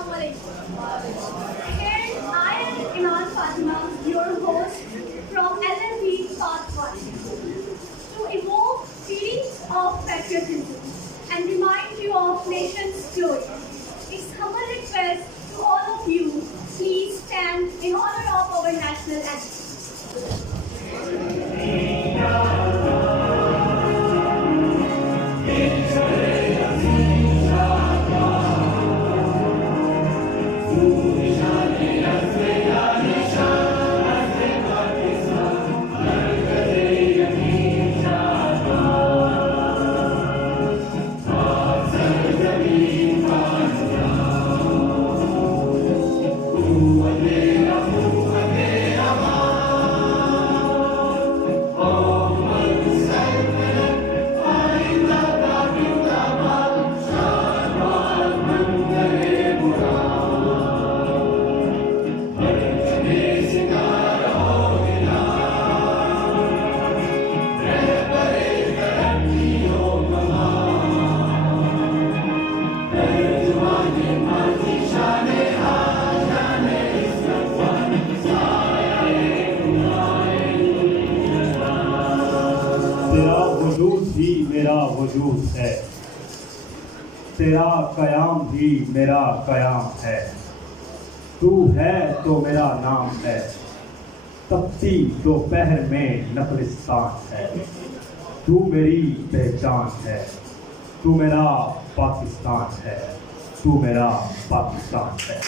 Assalamu alaikum. Here I am Iman Fatima, your host from LLB Part 1, to evoke feelings of patriotism and remind you of nation's glory. It's humble request to all of you, please stand in honor of our national anthem. تیرا وجود ہی میرا وجود ہے، تیرا قیام بھی میرا قیام ہے، تو ہے تو میرا نام ہے، تپتی دوپہر میں نخلستان ہے، تو میری پہچان ہے، تو میرا پاکستان ہے، تو میرا پاکستان ہے۔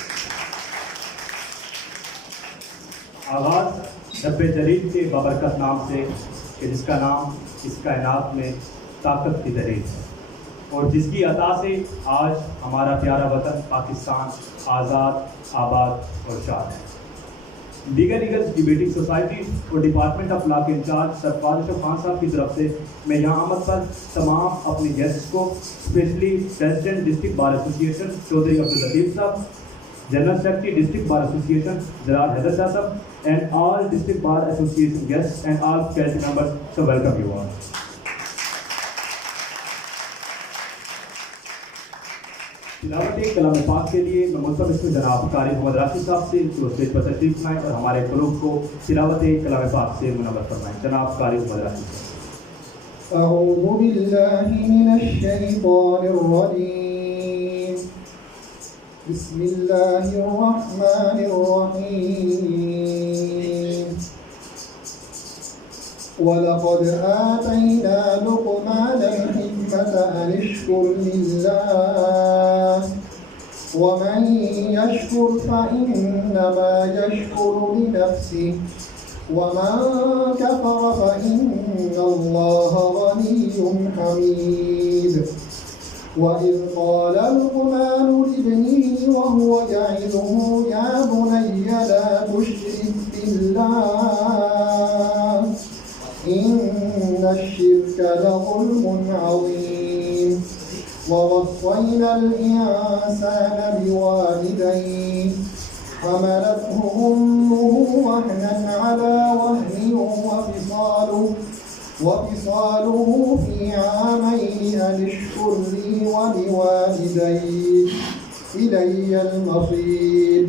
آغاز رب جلیل کے بابرکت نام سے کہ جس کا نام اس کائنات میں طاقت کی دلیل ہے اور جس کی عطا سے آج ہمارا پیارا وطن پاکستان آزاد، آباد اور شاد ہے۔ لیگل ایگلز ڈیبیٹنگ سوسائٹی اور ڈپارٹمنٹ آف لا کے انچارج سرفراز اشرف خان صاحب کی طرف سے میں یہاں آمد پر تمام اپنے گیسٹ کو specially president district bar association Chaudhry Abdullatif صاحب، general secretary district bar association جناب حیدر شاہ صاحب and all district bar association guests and all faculty members, so welcome you all. تلاوت کلام پاک کے لیے میں ملتمس اس میں جناب قاری محمد راشد صاحب سے جو اسٹیج پر تشریف لائیں اور ہمارے قلوب کو تلاوت کلام پاک سے منور فرمائیں۔ جناب قاری محمد راشد صاحب۔ اعوذ باللہ من الشیطان الرجیم، بسم اللہ الرحمن الرحیم، وَلَقَدْ آتَيْنَا لُقْمَانَ الْحِكْمَةَ أَنِ اشْكُرْ لِلَّهِ وَمَنْ يَشْكُرْ فَإِنَّمَا يَشْكُرُ لِنَفْسِهِ وَمَنْ كَفَرَ فَإِنَّ اللَّهَ غَنِيٌّ حَمِيدٌ۔ وَإِذْ قَالَ لُقْمَانُ لِابْنِهِ وَهُوَ يَعِظُهُ يَا بُنَيَّ لَا تُشْرِكْ بِاللَّهِ إِنَّ الشِّرْكَ لَظُلْمٌ عَظِيمٌ۔ وَوَصَّيْنَا الْإِنسَانَ بِوَالِدَيْهِ حَمَلَتْهُ أُمُّهُ وَهْنًا عَلَى وَهْنٍ وَفِصَالُهُ فِي عَامَيْنِ أَنِ اشْكُرْ لِي وَلِوَالِدَيْكَ إِلَيَّ الْمَصِيرُ۔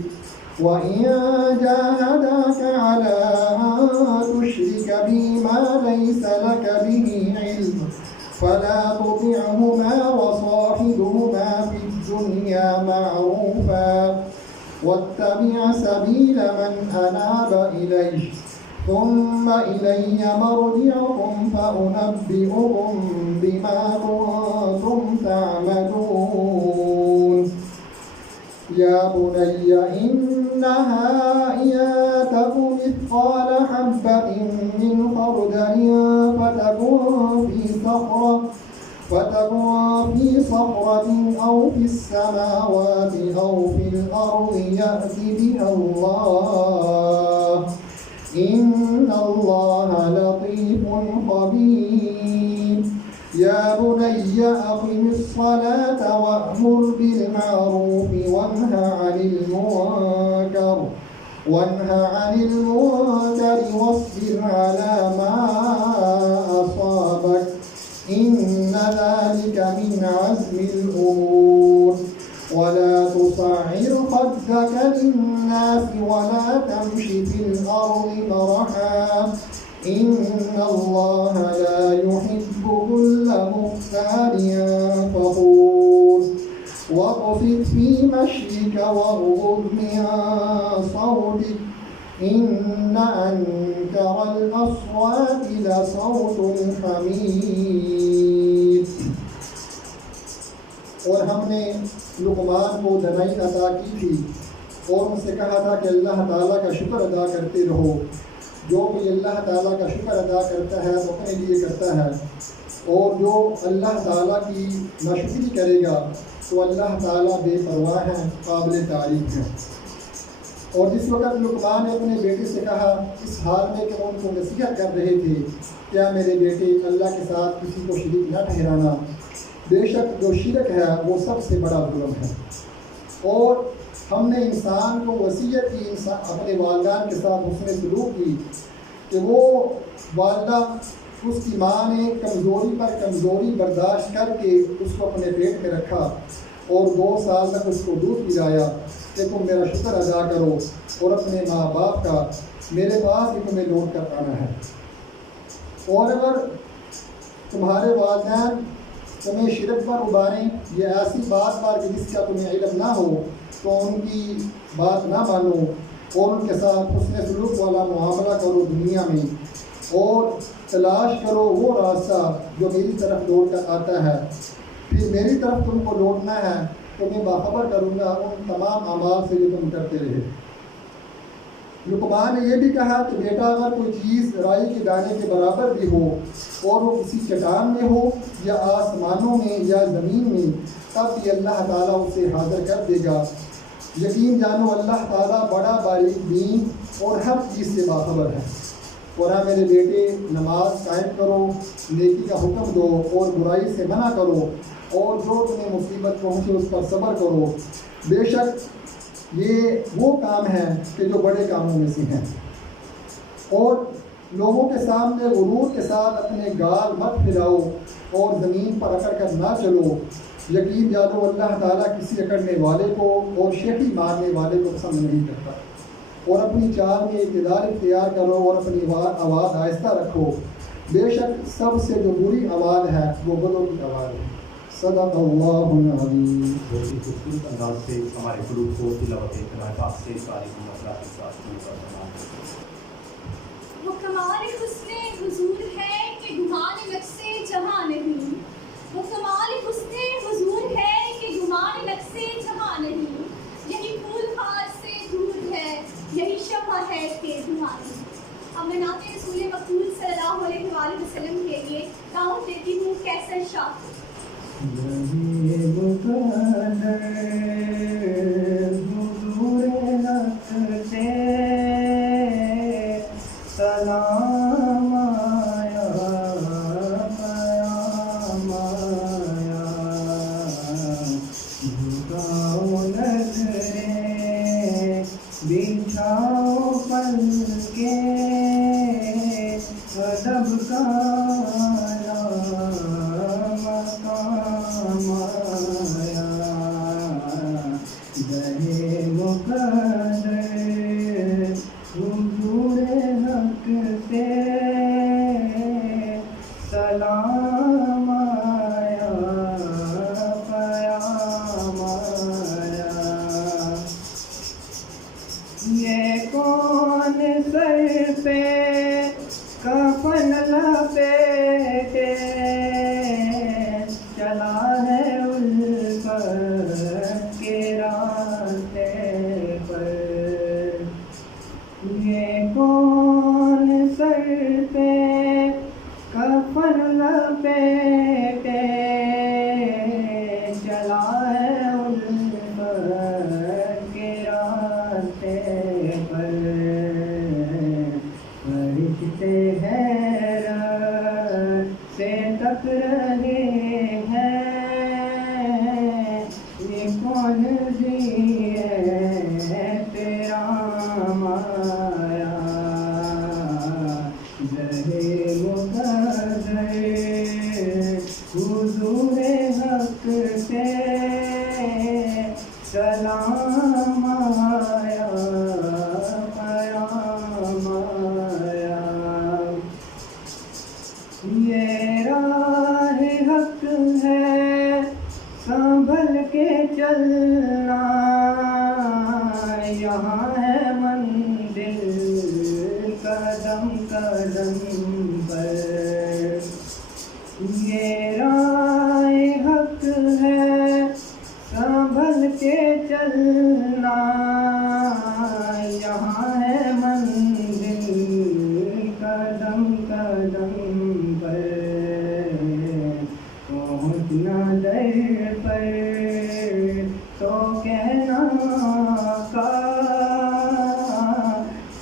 وَإِن جَاهَدَاكَ عَلَىٰ أَن تُشْرِكَ بِي مَا لَيْسَ لَكَ بِهِ عِلْمٌ فَلَا تُطِعْهُمَا وَصَاحِبْهُمَا فِي الدُّنْيَا مَعْرُوفًا وَاتَّبِعْ سَبِيلَ مَنْ أَنَابَ إِلَيَّ ثُمَّ إِلَيَّ مَرْجِعُكُمْ فَأُنَبِّئُكُم بِمَا كُنتُمْ تَعْمَلُونَ۔ يَا بُنَيَّ إِنَّهَا إِن تَكُ مِثْقَالَ حَبَّةٍ مِّنْ خَرْدَلٍ فتكن في صخرة أو في السماوات أو في الأرض يأت بها الله، إن الله لطيف خبير۔ يا بني أقم الصلاة وأمر بالمعروف وانه عن المنكر واصبر على ما أصابك، إن ذلك من عزم الأمور۔ ولا تصعر خدك للناس ولا تمش في الأرض مرحا إن الله لا يحب كل مختال فخور واقصد في مشيك واغضض من صوتك إن أنكر الأصوات لصوت الحميد. اور ہم نے لقمان کو دنائی عطا کی تھی اور ان سے کہا تھا کہ اللہ تعالیٰ کا شکر ادا کرتے رہو. جو کوئی اللہ تعالیٰ کا شکر ادا کرتا ہے وہ اپنے لیے کرتا ہے، اور جو اللہ تعالیٰ کی ناشکری کرے گا تو اللہ تعالیٰ بے پرواہ ہیں، قابل تعریف ہیں. اور جس وقت لقمان نے اپنے بیٹے سے کہا اس حال میں کہ وہ ان کو نصیحت کر رہے تھے، کیا میرے بیٹے اللہ کے ساتھ کسی کو شریک نہ ٹھہرانا، بے شک جو شرک ہے وہ سب سے بڑا ظلم ہے. اور ہم نے انسان کو وصیت کی اپنے والدین کے ساتھ حسن سلوک کی کہ وہ والدہ اس کی ماں نے کمزوری پر کمزوری برداشت کر کے اس کو اپنے پیٹ میں رکھا اور 2 سال تک اس کو دودھ پلایا کہ تم میرا شکر ادا کرو اور اپنے ماں باپ کا میرے پاس ہی تمہیں لوٹ کر آنا ہے. اور اگر تمہارے والدین تمہیں شرک پر اباریں یہ ایسی بات پر کہ جس کا تمہیں علم نہ ہو تو ان کی بات نہ مانو اور ان کے ساتھ حسن سلوک والا معاملہ کرو دنیا میں، اور تلاش کرو وہ راستہ جو میری طرف لوٹ کر آتا ہے، پھر میری طرف تم کو لوٹنا ہے تو میں باخبر کروں گا ان تمام اعمال سے جو تم کرتے رہے. لقمان نے یہ بھی کہا کہ بیٹا اگر کوئی چیز رائی کے دانے کے برابر بھی ہو اور وہ کسی چٹان میں ہو یا آسمانوں میں یا زمین میں تب بھی اللہ تعالیٰ اسے حاضر کر دے گا. یقین جانو اللہ تعالیٰ بڑا باریک بین اور ہر چیز سے باخبر ہے. اور میرے بیٹے نماز قائم کرو، نیکی کا حکم دو اور برائی سے منع کرو، اور جو تمہیں مصیبت پہنچے اس پر صبر کرو، بے شک یہ وہ کام ہے کہ جو بڑے کاموں میں سے ہیں. اور لوگوں کے سامنے غرور کے ساتھ اپنے گال مت پھیلاؤ اور زمین پر اکڑ کر نہ چلو. یقین جانو اللہ تعالیٰ کسی اکڑنے والے کو اور شیخی مارنے والے کو پسند نہیں کرتا. اور اپنی چال میں اقتدار اختیار کرو اور اپنی آواز آہستہ رکھو، بے شک سب سے جو بری آواز ہے وہ گلوں کی آواز ہے. صدق اللہ العظیم. بہت ہی خوبصورت انداز سے ہمارے قلوب کو تلاوت کلام پاک سے ساری مسئلہ کے ساتھ وہ کمال حسن حضور ہے کہ گمان نقص جہاں نہیں، وہ کمال حسن حضور ہے کہ گمان نقص جہاں نہیں. یہی پھول خار سے دور ہے، یہی شمع ہے کہ دھواں نہیں. اب میں نعت رسول مقبول صلی اللہ علیہ وآلہ وسلم کے لیے دعوت دیتی ہوں کیسر شاہ. سلام آیا پیام آیا، جھکاؤ نظریں بچھاؤ پل کے ادب کا مقام آیا. گہے مقدر حضور حق سے سلام آیا پیام آیا. یہ کون سر پہ کفن لپیٹے چلا ہے الفت کے راستے پر. یہ کون سر پہ کفن لپیٹے چلا ہے الفت کے راستے پر. فرشتے حیرت سے تک رہے ہیں یہ کون ذی احترام آیا. زہے مقدر حضور حق سے سنبھل کے چلنا، یہاں ہے منزل قدم قدم پر، یہ راہ حق ہے سنبھل کے چلنا، یہاں ہے منزل قدم قدم پر، پہنچنا در پر تو کہنا کا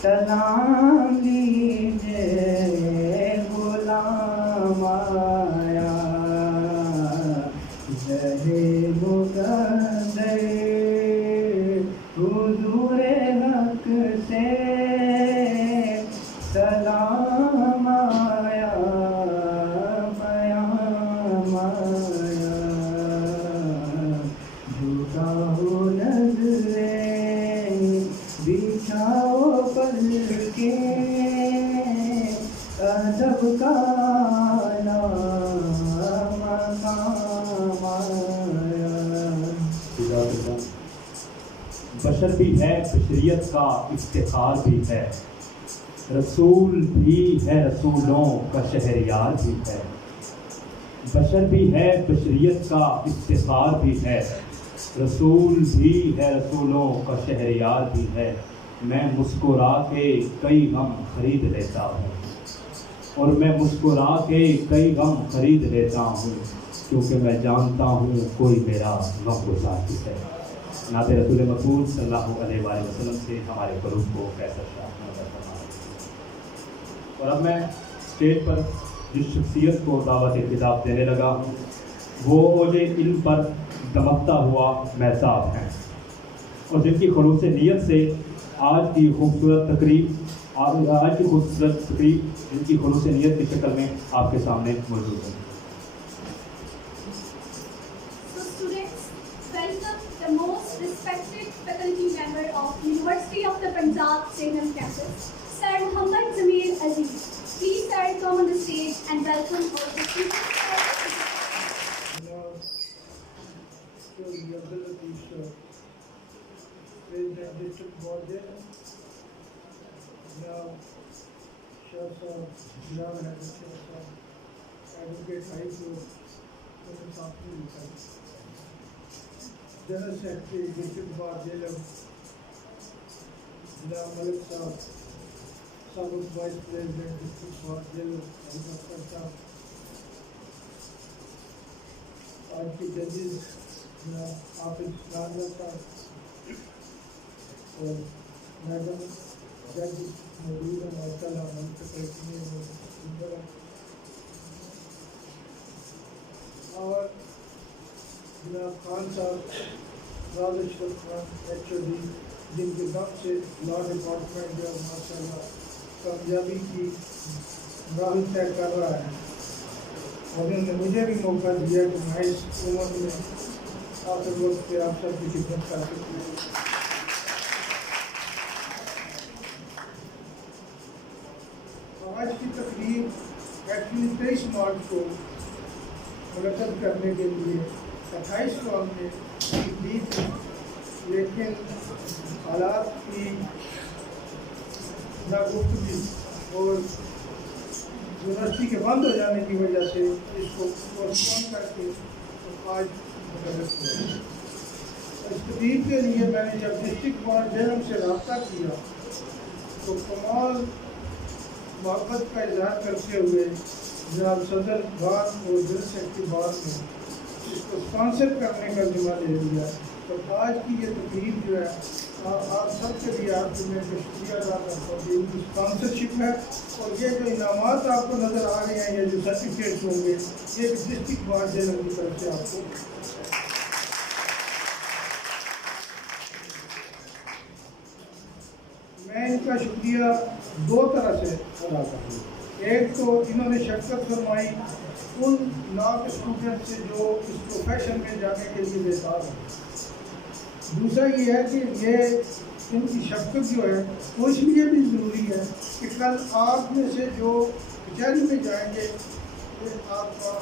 سلام لیجیے غلام آیا، رہے مقدر حضور حق سے سلام آیا، پیام آیا، جھکاؤ نظریں بچھاؤ پل کے، ادب کا مقام آیا۔ بشر بھی ہے، بشریت کا افتخار بھی ہے، رسول بھی ہے، رسولوں کا شہریار بھی ہے، بشر بھی ہے، بشریت کا افتخار بھی ہے، رسول بھی ہے، رسولوں کا شہریار بھی ہے، میں مسکرا کے کئی غم خرید لیتا ہوں، اور میں مسکرا کے کئی غم خرید لیتا ہوں، کیونکہ میں جانتا ہوں کوئی میرا غم گسار ہے۔ نعت رسول مقبول صلی اللہ علیہ وآلہ وسلم سے ہمارے قلوب کو کیسا اور اب میں اسٹیج پر جس شخصیت کو دعوت خطاب دینے لگا ہوں وہ اوج علم پر دمکتا ہوا مہتاب ہیں، اور جن کی خلوص نیت سے آج کی خوبصورت تقریب جن کی خلوص نیت کی شکل میں آپ کے سامنے موجود ہے۔ So students, welcome the most respected faculty member of University of the Punjab Salem campus, Sir Muhammad Zamir Aziz. Please sir, come on the stage and welcome all the students. General secretary district بار جیلم جناب ملک صاحب، سابق vice president district بار جیلم صاحب، آج کے ججز جناب حافظ ناظر صاحب اور میڈم جج موجود ہیں، ماشاءاللہ منتقل اور جناب خان صاحب، راز اشرف خان ایچ او ڈی، جن کے دم سے لا ڈپارٹمنٹ جو ماشاء اللہ کامیابی کی راہ طے کر رہا ہے، اور انہوں نے مجھے بھی موقع دیا کہ میں اس عمر میں آخر وقت پہ آپ سب کی خدمت کر سکوں۔ آج کی تقریب ایکچولی 23 مارچ کو منعقد کرنے کے لیے 28 کو ہم نے لی تھی، لیکن حالات کی ناگفتگی اور یونیورسٹی کے بند ہو جانے کی وجہ سے اس کو پوسٹپون کر کے آج منعقد کیا۔ اس تقریب کے لیے میں نے جب ڈسٹرکٹ بار جیلم سے رابطہ کیا تو کمال محبت کا اظہار کرتے ہوئے جناب صدر بار اور جنرل سیکرٹری بار نے اس کو اسپانسر کرنے کا ذمہ لے لیا، تو آج کی یہ تقریب جو ہے آپ سب کے لیے آپ کو میں شکریہ ادا کرتا ہوں کہ ان کی اسپانسرشپ ہے، اور یہ جو انعامات آپ کو نظر آ رہے ہیں، یہ جو سرٹیفکیٹس ہوں گے، یہ ڈسٹرکٹ بار جیلم کی طرف سے آپ کو میں ان کا شکریہ دو طرح سے ادا کروں۔ ایک تو انہوں نے شرکت فرمائی ان لا کے اسٹوڈنٹ سے جو اس پروفیشن میں جانے کے لیے بیکار ہیں۔ دوسرا یہ ہے کہ یہ ان کی شرکت جو ہے وہ اس لیے بھی ضروری ہے کہ کل آپ میں سے جو کچہری میں جائیں گے کہ آپ کا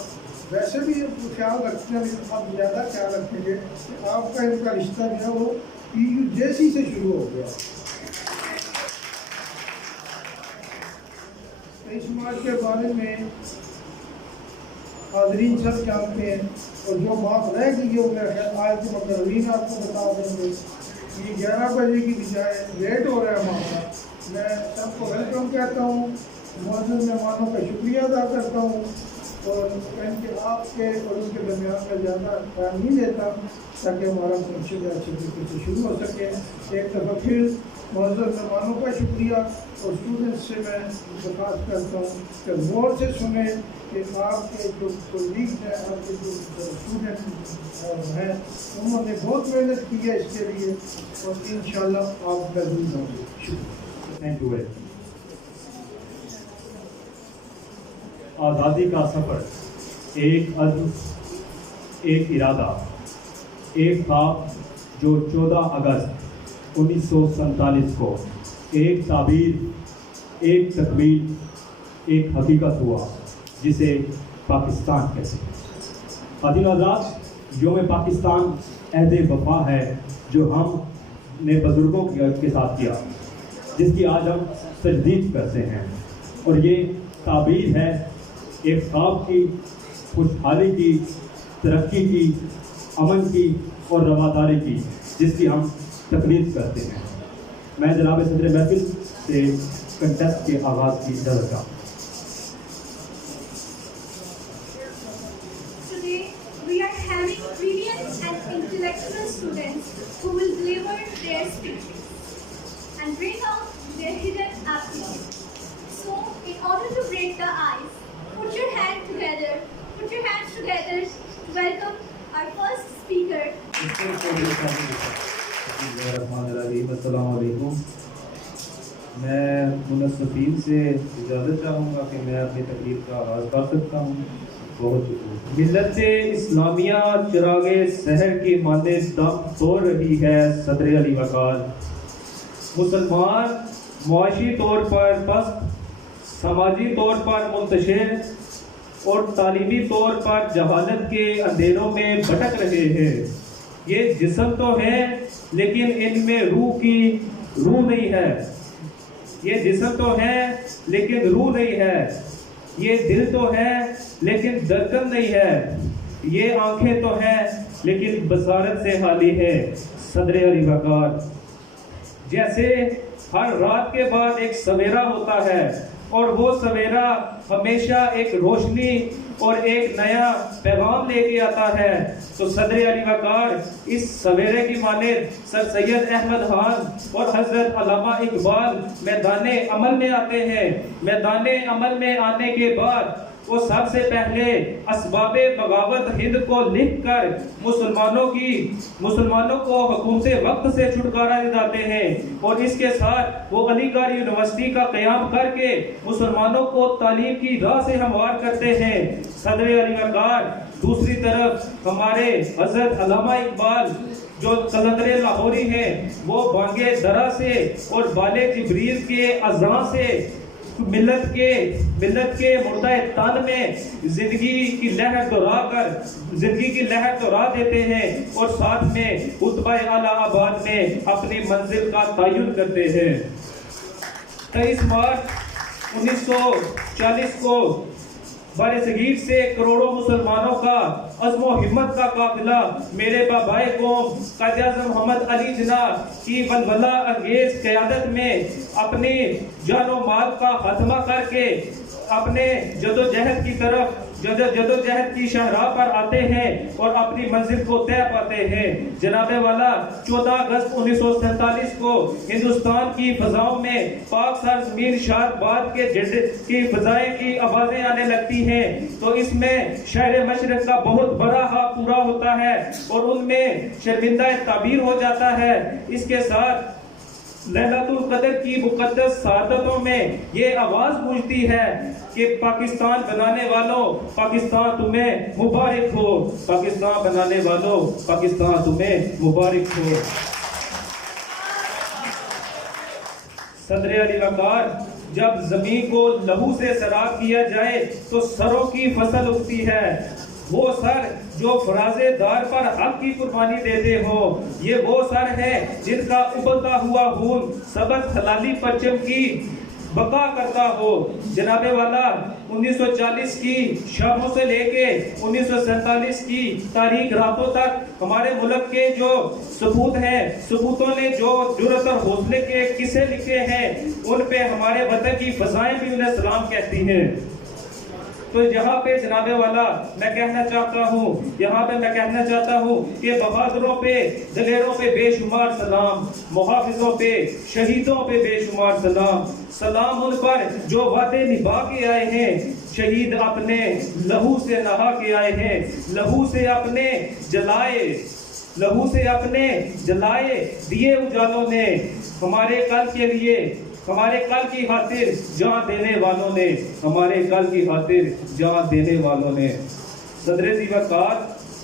ویسے بھی خیال رکھتے ہیں لیکن آپ زیادہ خیال رکھیں گے کہ آپ کا ان کا رشتہ جو ہے وہ PUJC سے شروع ہو گیا. اس مارچ کے بارے میں حاضرین سب جانتے ہیں اور جو بات رہ گئی ہے وہ میرا خیال آج کے مقررین آپ کو بتا دیں گے. یہ 11 بجے کی بجائے لیٹ ہو رہا ہے معاملہ. میں سب کو ویلکم کہتا ہوں, معزز مہمانوں کا شکریہ ادا کرتا ہوں اور ان کے آپ کے اور ان کے درمیان کا زیادہ ٹائم نہیں لیتا تاکہ ہمارا فنکشن اچھے طریقے سے شروع ہو سکے. ایک دفعہ پھر معزز مہمانوں کا شکریہ اور اسٹوڈنٹس سے میں درخواست کرتا ہوں کہ غور سے سنیں کہ آپ کے جو کولیگز ہیں, آپ کے جو اسٹوڈنٹ ہیں, انہوں نے بہت محنت کی ہے اس کے لیے اور انشاءاللہ آپ محظوظ ہوں گے. شکریہ. Thank you. آزادی کا سفر, ایک عزم, ایک ارادہ, ایک خواب جو 14 اگست 1947 کو ایک تعبیر, ایک تکمیل, ایک حقیقت ہوا جسے پاکستان کہتے ہیں. خواتین و حضرات, یوم پاکستان عہد وفا ہے جو ہم نے بزرگوں کے ساتھ کیا, جس کی آج ہم تجدید کرتے ہیں. اور یہ تعبیر ہے ایک خواب کی, خوشحالی کی, ترقی کی, امن کی اور رواداری کی, جس کی ہم تقلید کرتے ہیں. میں جناب صدر محفل سے کنٹیسٹ کے آغاز کی اجازت چاہتا ہوں. Today we are having brilliant and intellectual students who will deliver their speeches and bring out their hidden aptitude. So, in order to break the ice, put your hands together to welcome our first speaker. السلام علیکم. میں منصفین سے اجازت چاہوں گا کہ میں اپنی تقریر کا آغاز کر سکتا ہوں. بہت شکریہ. ملت اسلامیہ چراغ سحر کی مانند دم توڑ رہی ہے صدر علی وقار. مسلمان معاشی طور پر پست, سماجی طور پر منتشر اور تعلیمی طور پر جہالت کے اندھیروں میں بھٹک رہے ہیں. یہ جسم تو ہے لیکن ان میں روح نہیں ہے. یہ جسم تو ہے لیکن روح نہیں ہے. یہ دل تو ہے لیکن دھڑکن نہیں ہے. یہ آنکھیں تو ہیں لیکن بصارت سے خالی ہے صدر علی وقار. جیسے ہر رات کے بعد ایک سویرا ہوتا ہے اور وہ سویرا ہمیشہ ایک روشنی اور ایک نیا پیغام لے کے آتا ہے, تو صدر علی وقار اس سویرے کی مانند سر سید احمد خان اور حضرت علامہ اقبال میدان عمل میں آتے ہیں. میدان عمل میں آنے کے بعد وہ سب سے پہلے اسباب بغاوت ہند کو لکھ کر مسلمانوں کو حکومت وقت سے چھٹکارا دلاتے ہیں, اور اس کے ساتھ وہ علی گڑھ یونیورسٹی کا قیام کر کے مسلمانوں کو تعلیم کی راہ سے ہموار کرتے ہیں. صدر علی وقار دوسری طرف ہمارے حضرت علامہ اقبال جو قلندر لاہوری ہیں, وہ بانگے درا سے اور بالے جبریل کے اذان سے ملت کے مردہ تن میں زندگی کی لہر دہرا دیتے ہیں اور ساتھ میں خطبہ اعلیٰ آباد میں اپنی منزل کا تعین کرتے ہیں. 23 مارچ 1940 کو بر صغیر سے کروڑوں مسلمانوں کا عزم و ہمت کا قافلہ میرے بابائے قوم قائد اعظم محمد علی جناح کی ولولہ انگیز قیادت میں اپنی جان و مال کا خاتمہ کر کے اپنے جدوجہد کی شاہراہ پر آتے ہیں اور اپنی منزل کو طے پاتے ہیں. جناب والا 14 اگست 1947 کو ہندوستان کی فضاؤں میں پاک سرزمین شاد باد کے جھنڈے کی فضائیں کی آوازیں آنے لگتی ہیں, تو اس میں شہر مشرق کا بہت بڑا حق پورا ہوتا ہے اور ان میں شرمندہ تعبیر ہو جاتا ہے. اس کے ساتھ لیلۃ القدر کی مقدس سعادتوں میں یہ آواز گونجتی ہے کہ پاکستان بنانے والوں, پاکستان تمہیں مبارک ہو. پاکستان بنانے والوں, پاکستان تمہیں مبارک ہو. صدر علی وقار جب زمین کو لہو سے سیراب کیا جائے تو سروں کی فصل اگتی ہے، وہ سر جو فراز دار پر حق کی قربانی دیتے ہو، یہ وہ سر ہے جن کا ابلتا ہوا خون سبز ہلالی پرچم کی بقا کرتا ہو۔ جناب والا 1940 کی شاموں سے لے کے 1947 کی تاریخ راتوں تک ہمارے ملک کے جو ثبوت ہیں، ثبوتوں نے جو جرأت اور حوصلے کے قصے لکھے ہیں، ان پہ ہمارے وطن کی فضائیں بھی انہیں سلام کہتی ہیں۔ تو یہاں پہ جناب والا میں کہنا چاہتا ہوں کہ بہادروں پہ، دلیروں پہ بے شمار سلام، محافظوں پہ، شہیدوں پہ بے شمار سلام، سلام ان پر جو وعدے نبھا کے آئے ہیں، شہید اپنے لہو سے نہا کے آئے ہیں، لہو سے اپنے جلائے دیے اجالوں نے، ہمارے کل کے لیے، ہمارے کل کی خاطر جان دینے والوں نے، ہمارے کل کی خاطر جان دینے والوں نے۔ صدر ذیوقار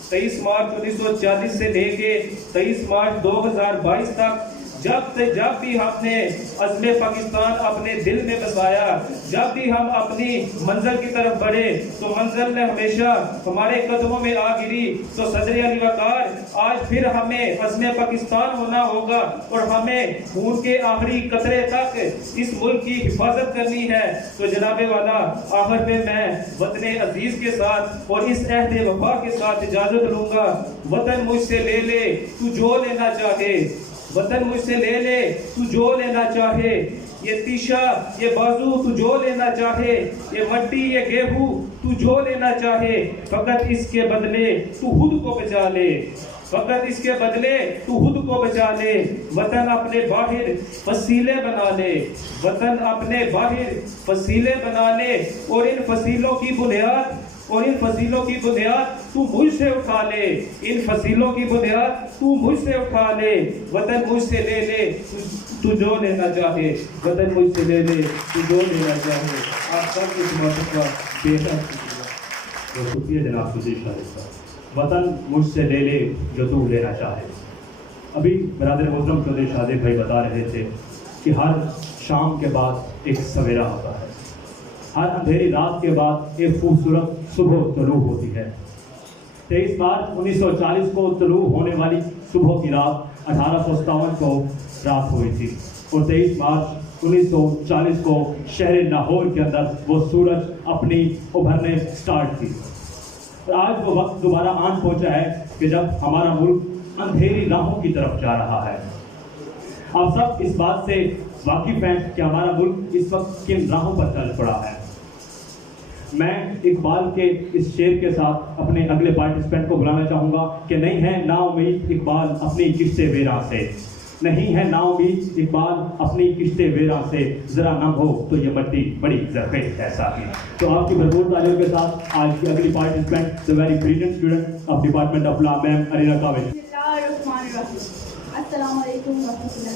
23 مارچ 1940 سے لے کے 23 مارچ 2022 تک جب بھی ہم نے عزم پاکستان اپنے دل میں بسایا، جب بھی ہم اپنی منزل کی طرف بڑھے تو منزل نے ہمیشہ ہمارے قدموں میں آ گری۔ تو صدر علی وقار آج پھر ہمیں عزم پاکستان ہونا ہوگا اور ہمیں خون کے آخری قطرے تک اس ملک کی حفاظت کرنی ہے۔ تو جناب والا آخر میں وطن عزیز کے ساتھ اور اس عہد وفا کے ساتھ اجازت لوں گا۔ وطن مجھ سے لے لے تو جو لینا چاہے، وطن مجھ سے لے لے تو جو لینا چاہے، یہ تیشا یہ بازو تو جو لینا چاہے، یہ مٹی یہ گیہوں تو جو لینا چاہے، فقط اس کے بدلے تو خود کو بچا لے، فقط اس کے بدلے تو خود کو بچا لے۔ وطن اپنے باہر فصیلے بنا لے، وطن اپنے باہر فصیلے بنا لے، اور ان فصیلوں کی بنیاد تو مجھ سے اٹھا لے، ان فصیلوں کی بنیاد تو مجھ سے اٹھا لے۔ وطن مجھ سے لے لے تو جو لینا چاہے، وطن مجھ سے لے لے تو جو لینا چاہے۔ آپ سب کی سماعت کا بے حد شکریہ جناب سدیش شاہ صاحب۔ وطن مجھ سے لے لے جو تو لینا چاہے۔ ابھی برادر محترم چودھری شادی بھائی بتا رہے تھے کہ ہر شام کے بعد ایک سویرا ہوتا ہے، ہر اندھیری رات کے بعد ایک خوبصورت صبح طلوع ہوتی ہے۔ 23 مارچ 1940 کو طلوع ہونے والی صبح کی رات 1857 کو رات ہوئی تھی، اور 23 مارچ 1940 کو شہر لاہور کے اندر وہ سورج اپنی ابھرنے سٹارٹ کی۔ اور آج وہ وقت دوبارہ آن پہنچا ہے کہ جب ہمارا ملک اندھیری راہوں کی طرف جا رہا ہے۔ آپ سب اس بات سے واقف ہیں کہ ہمارا ملک اس وقت کن راہوں پر چل پڑا ہے۔ میں اقبال کے اس شعر کے ساتھ اپنے اگلے پارٹیسپینٹ کو بلانا چاہوں گا کہ نہیں ہے نا امید اقبال اپنی کشت ویراں سے، نہیں ہے نا امید اقبال اپنی کشت ویراں سے، ذرا نم ہو تو یہ مٹی بڑی زرخیز ہے ساتھی۔ تو آپ کی بھرپور تعلیموں کے ساتھ آج کی اگلی participant the very brilliant student of department of law ma'am Arina Kawish. السلام علیکم ورحمۃ اللہ۔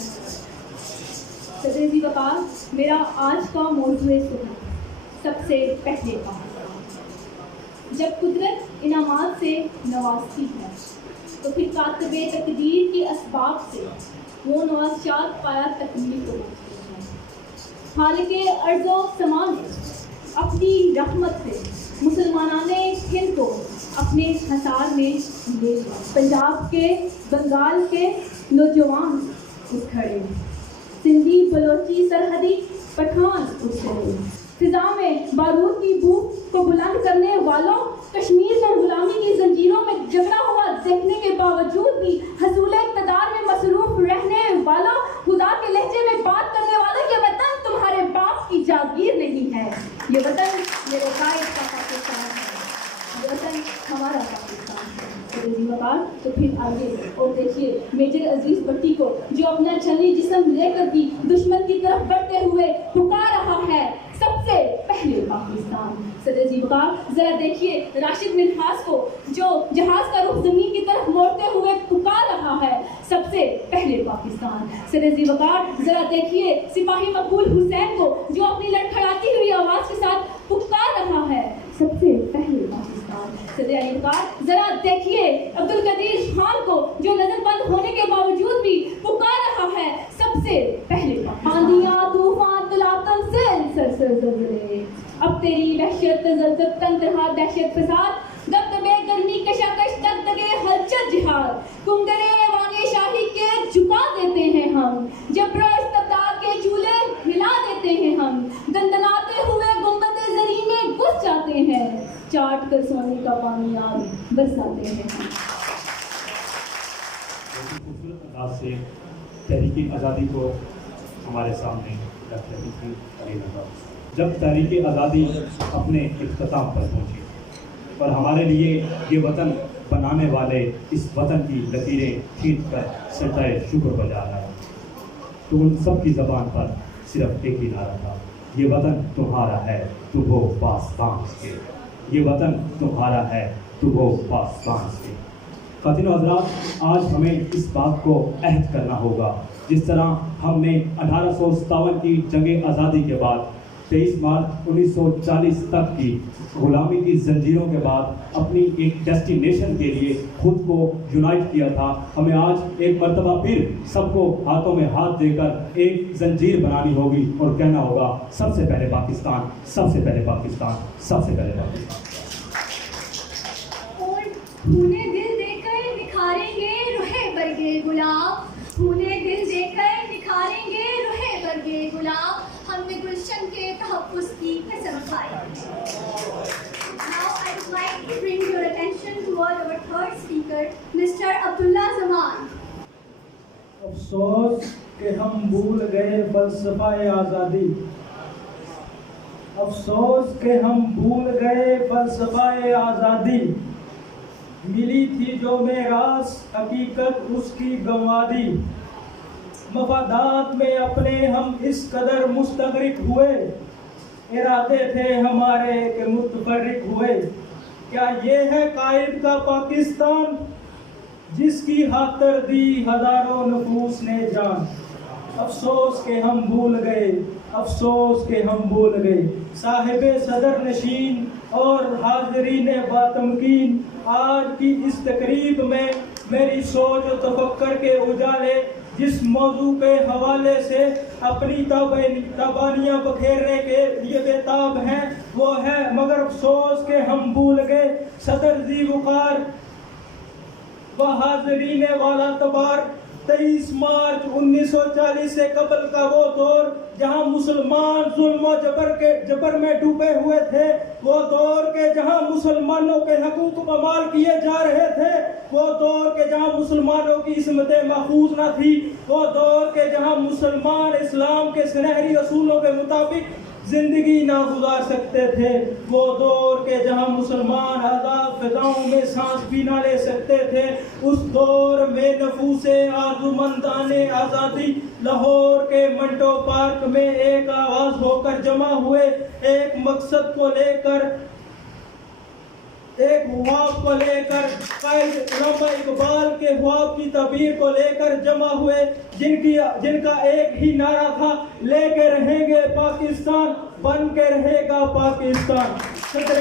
صدر ذیوقار، میرا آج کا موضوع سب سے پہلے پاکستان۔ جب قدرت انعامات سے نوازتی ہے تو پھر کاتب تقدیر کے اسباب سے وہ نوازشات پایا تکمیل کو پہنچتی ہے۔ خالق ارض و سما نے اپنی رحمت سے مسلمانان ہند کو اپنے حصار میں لے لیا۔ پنجاب کے، بنگال کے نوجوان اٹھ کھڑے، سندھی، بلوچی، سرحدی پٹھان اٹھ کھڑے۔ فضا میں بارود کی بو کو بلند کرنے والوں، کشمیر میں غلامی کی زنجیروں میں جکڑا ہوا دیکھنے کے باوجود بھی حصول اقتدار میں مصروف رہنے والوں، خدا کے لہجے میں بات کرنے والوں، یہ وطن تمہارے باپ کی جاگیر نہیں ہے، یہ وطن میرے قائد کا پاکستان ہے، یہ وطن ہمارا پاکستان ہے۔ تو پھر آگے اور دیکھیے میجر عزیز بٹی کو جو اپنا چھلنی جسم لے کر بھی دشمن کی طرف بڑھتے ہوئے پکار رہا ہے، سب سے پہلے پاکستان۔ صدر ذیوقار ذرا دیکھیے راشد منہاس کو جو جہاز کا رخ زمین کی طرف موڑتے ہوئے پکار رہا ہے، سب سے پہلے پاکستان۔ صدر ذیوقار ذرا دیکھیے سپاہی مقبول حسین کو جو اپنی لڑکھڑاتی ہوئی آواز کے ساتھ پکار رہا ہے، سب سے پہلے پاکستان۔ صدر علی وقار ذرا دیکھیے عبد القدیر خان کو جو نظر بند ہونے کے باوجود بھی پکار رہا ہے، سب سے پہلے پاکستان۔ آندیاں طوفان طلاتن سے طرح دہشت فساد دبدبے گرمی کشاکش دگدگے ہلچل جہاد کنگرے وانے شاہی کے جھکا دیتے ہیں ہم جبر و استبداد کے چولہے ہلا دیتے ہیں ہم دندناتے ہوئے گنبد زری میں گھس جاتے ہیں چاٹ کر سونے کا پانی آگ برساتے ہیں ہم. خوبصورت انداز سے تحریک آزادی کو ہمارے سامنے رکھ رہی تھی علی نواز. جب تحریک آزادی اپنے اختتام پر پہنچی اور ہمارے لیے یہ وطن بنانے والے اس وطن کی لکیریں کھینچ کر سجدہ شکر بجا رہا ہے تو ان سب کی زبان پر صرف ایک ہی نعرہ تھا, یہ وطن تمہارا ہے تم ہو پاسبان کے, یہ وطن تمہارا ہے تم ہو پاسبان کے. خواتین و حضرات, آج ہمیں اس بات کو عہد کرنا ہوگا جس طرح ہم نے 1857 کی جنگ آزادی کے بعد 23 مارچ 1940 تک کی غلامی کی زنجیروں کے بعد اپنی ایک ڈیسٹینیشن کے لیے خود کو یونائٹ کیا تھا, ہمیں آج ایک مرتبہ پھر سب کو ہاتھوں میں ہاتھ دے کر ایک زنجیر بنانی ہوگی اور کہنا ہوگا سب سے پہلے پاکستان, سب سے پہلے پاکستان, سب سے پہلے پاکستان. اور خونے دل دے کر نکھاریں گے روحے برگے گلاب, خونے دل دے کر نکھاریں گے روحے برگے گلاب, ہم نے گلشن کے تحفظ کی قسم کھائی. Now I would like to bring your attention toward our third speaker, Mr. Abdullah Zaman. افسوس کہ ہم بھول گئے فلسفہ آزادی, افسوس کہ ہم بھول گئے فلسفہ آزادی, ملی تھی جو میراث حقیقت اس کی گنوا دی. مفادات میں اپنے ہم اس قدر مستغرق ہوئے, ارادے تھے ہمارے کہ متفرق ہوئے. کیا یہ ہے قائد کا پاکستان جس کی خاطر دی ہزاروں نفوس نے جان؟ افسوس کہ ہم بھول گئے, افسوس کہ ہم بھول گئے. صاحب صدر نشین اور حاضرین باتمکین, آج کی اس تقریب میں میری سوچ و تفکر کے اجالے جس موضوع کے حوالے سے اپنی تابانیاں بکھیرنے کے لیے بےتاب ہیں وہ ہے مگر افسوس کہ ہم بھول گئے صدر ذی وقار و حاضرین والا تبار 23 مارچ 1940 سے قبل کا وہ دور جہاں مسلمان ظلم و جبر میں ڈوبے ہوئے تھے, وہ دور کے جہاں مسلمانوں کے حقوق پامال کیے جا رہے تھے, وہ دور کے جہاں مسلمانوں کی عصمتیں محفوظ نہ تھی, وہ دور کے جہاں مسلمان اسلام کے سنہری اصولوں کے مطابق زندگی نہ گزار سکتے تھے, وہ دور کے جہاں مسلمان آزاد فضاؤں میں سانس بھی نہ لے سکتے تھے. اس دور میں نفوس آرزومندان آزادی لاہور کے منٹو پارک میں ایک آواز ہو کر جمع ہوئے, ایک مقصد کو لے کر, ایک خواب کو لے کر, قائد علامہ اقبال کے خواب کی تعبیر کو لے کر جمع ہوئے, جن کا ایک ہی نعرہ تھا, لے کے رہیں گے پاکستان, بن کے رہے گا پاکستان. صدر